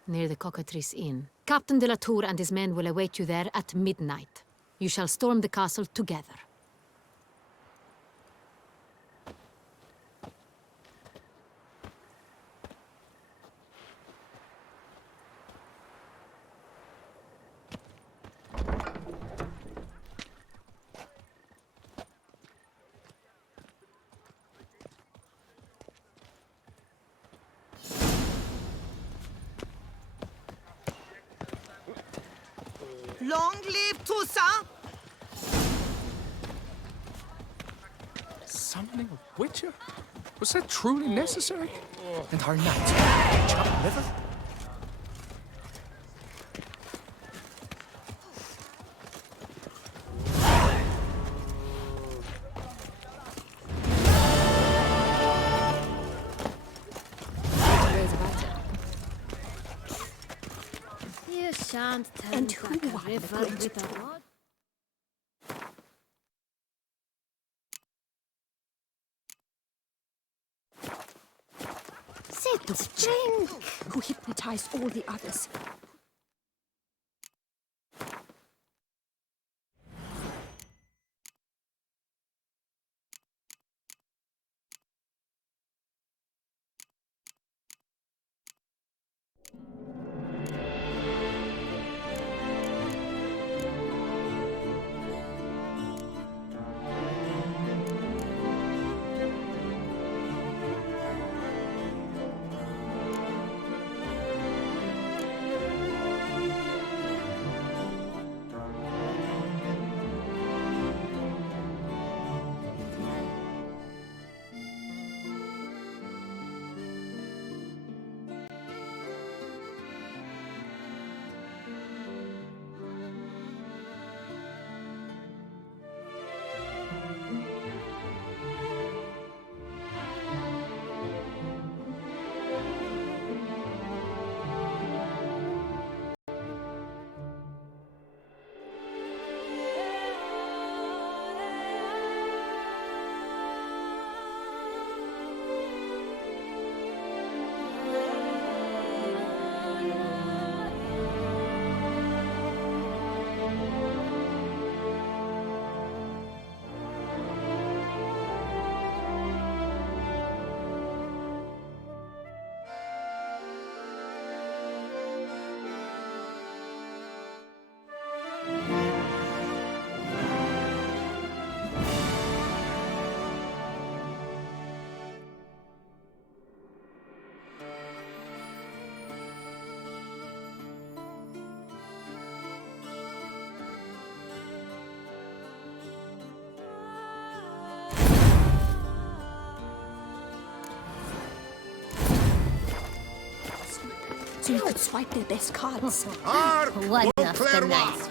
near the Cockatrice Inn. Captain de la Tour and his men will await you there at midnight. You shall storm the castle together. Long live Toussaint! Summoning a witcher? Was that truly necessary? And our knights chop liver? You shan't turn And back who a are the river great with a rod. Sit, drink! Who hypnotized all the others. So you could swipe their best cards. One after nice.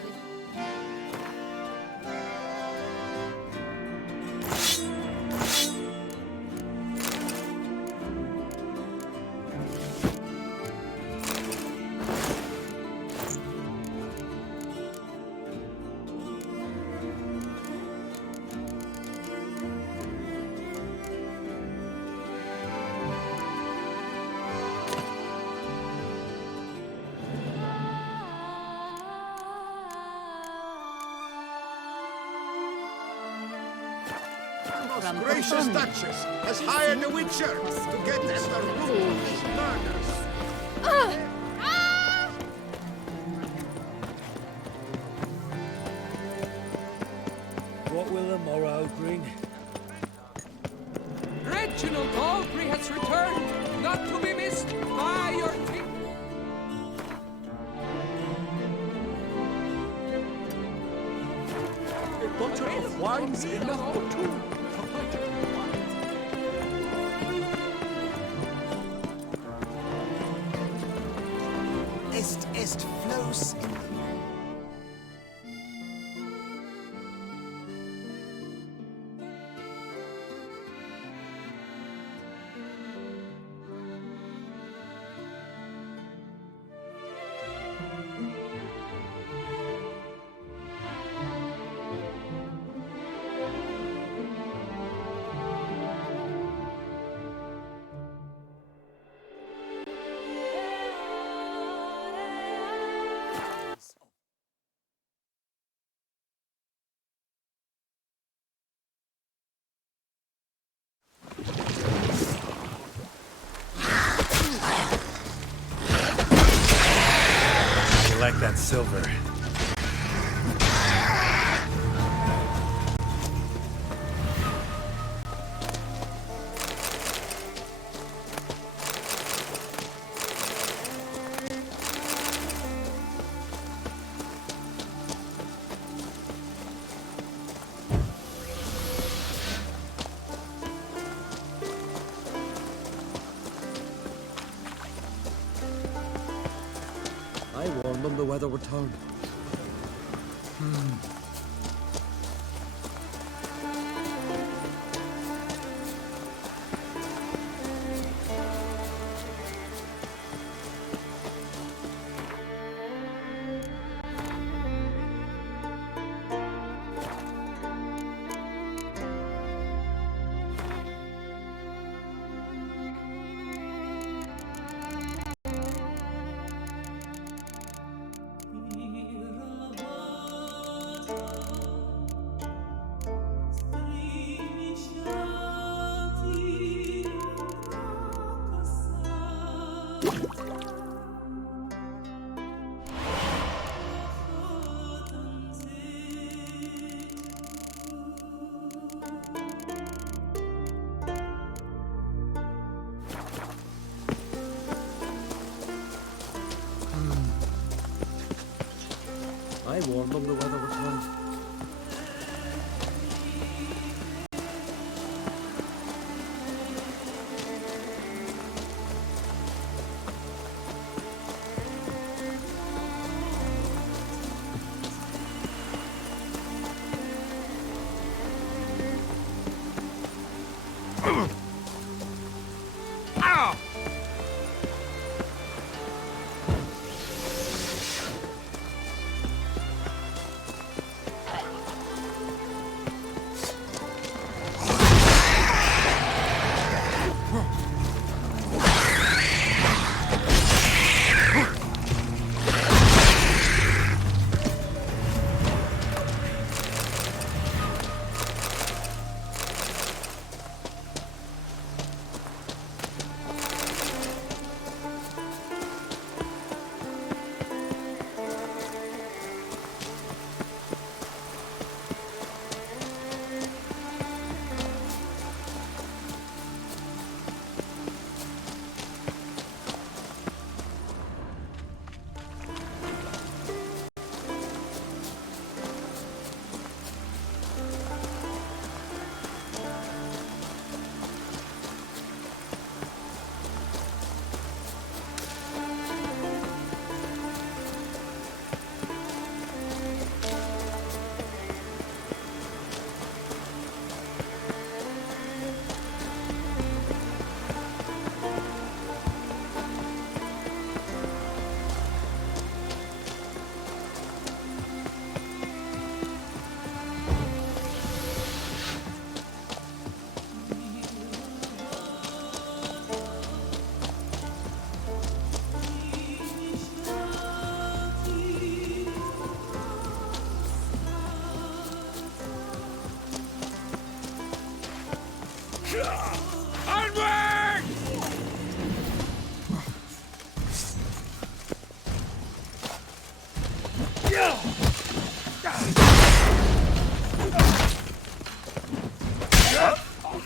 Most gracious Duchess has hired a witcher to get at the root of these murders. What will the morrow bring? Reginald Daltrey has returned, not to be missed by your king. A bottle of wine's enough for two. Est flows in the like that silver. I warned them the weather would turn. I warned them the weather would turn.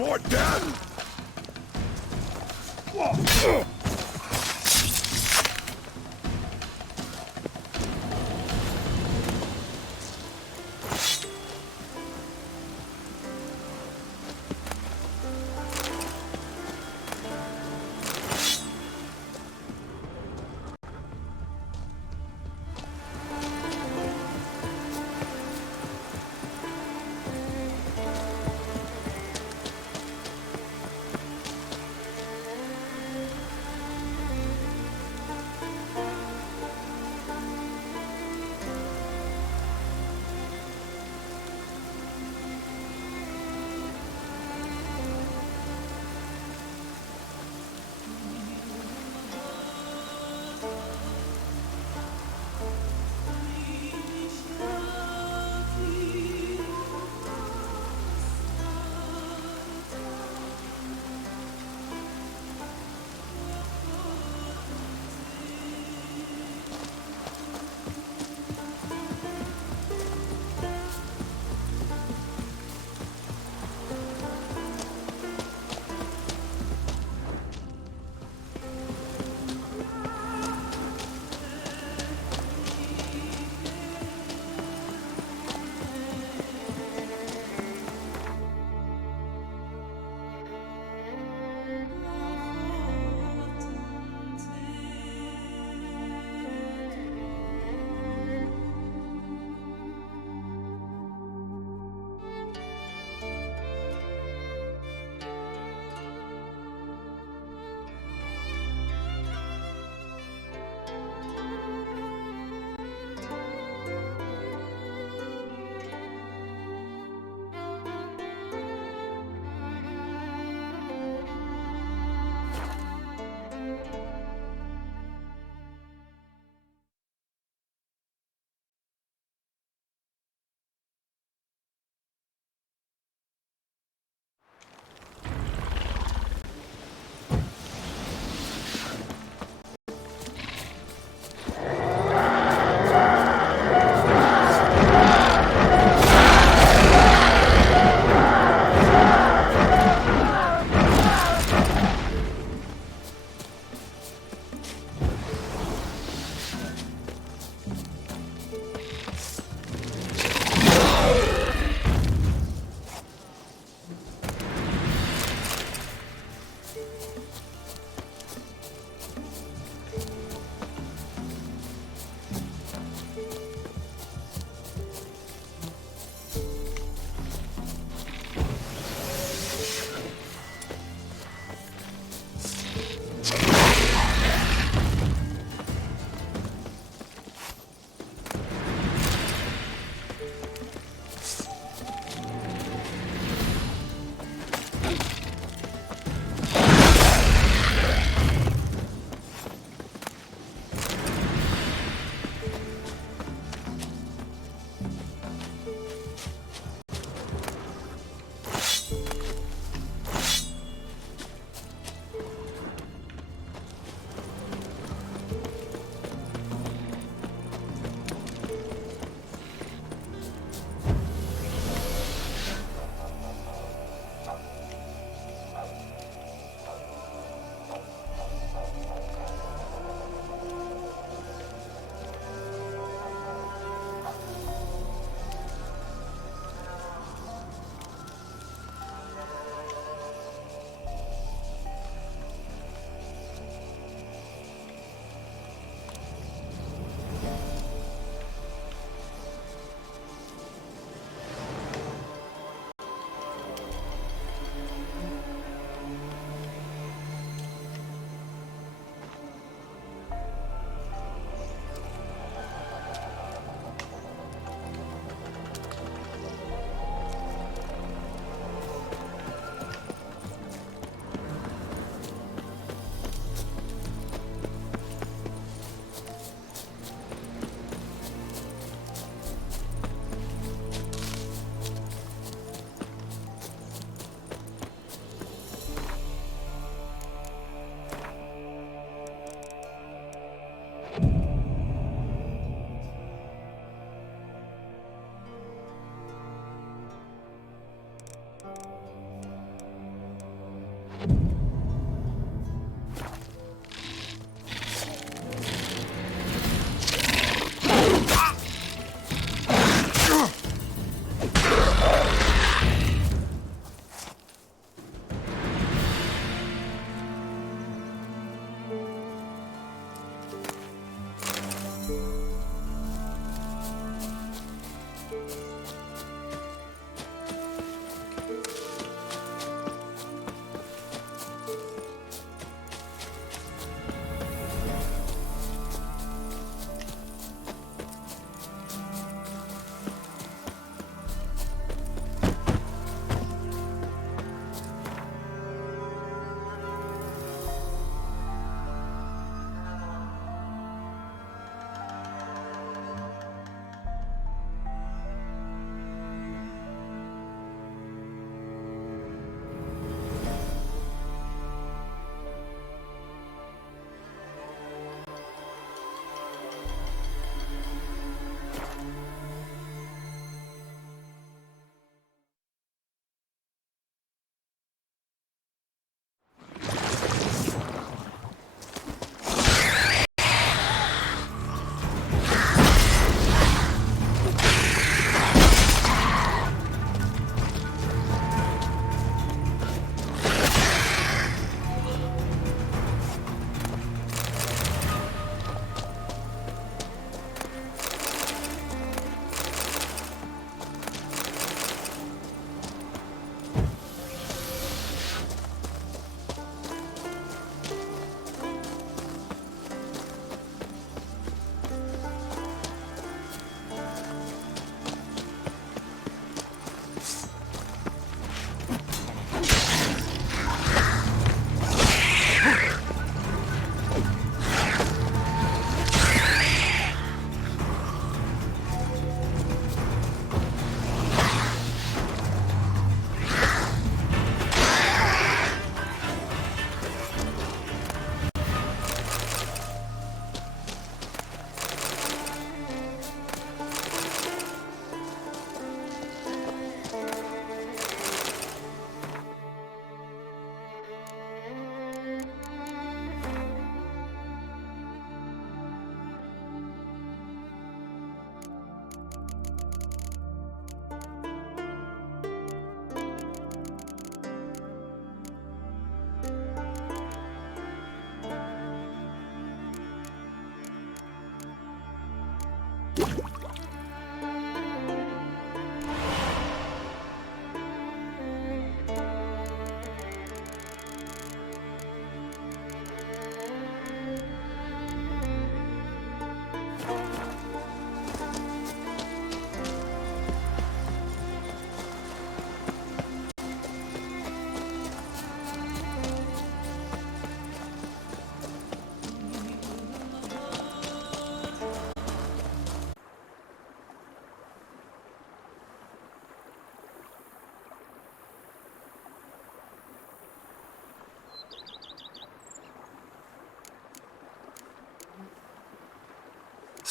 For death!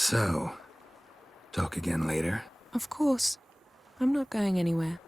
So, talk again later? Of course. I'm not going anywhere.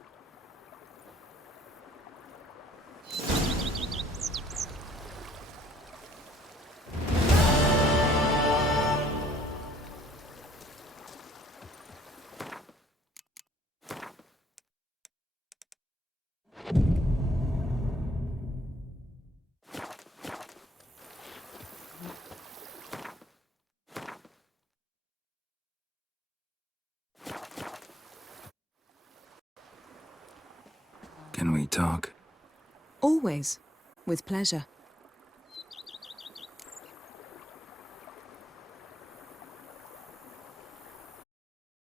Can we talk? Always. With pleasure.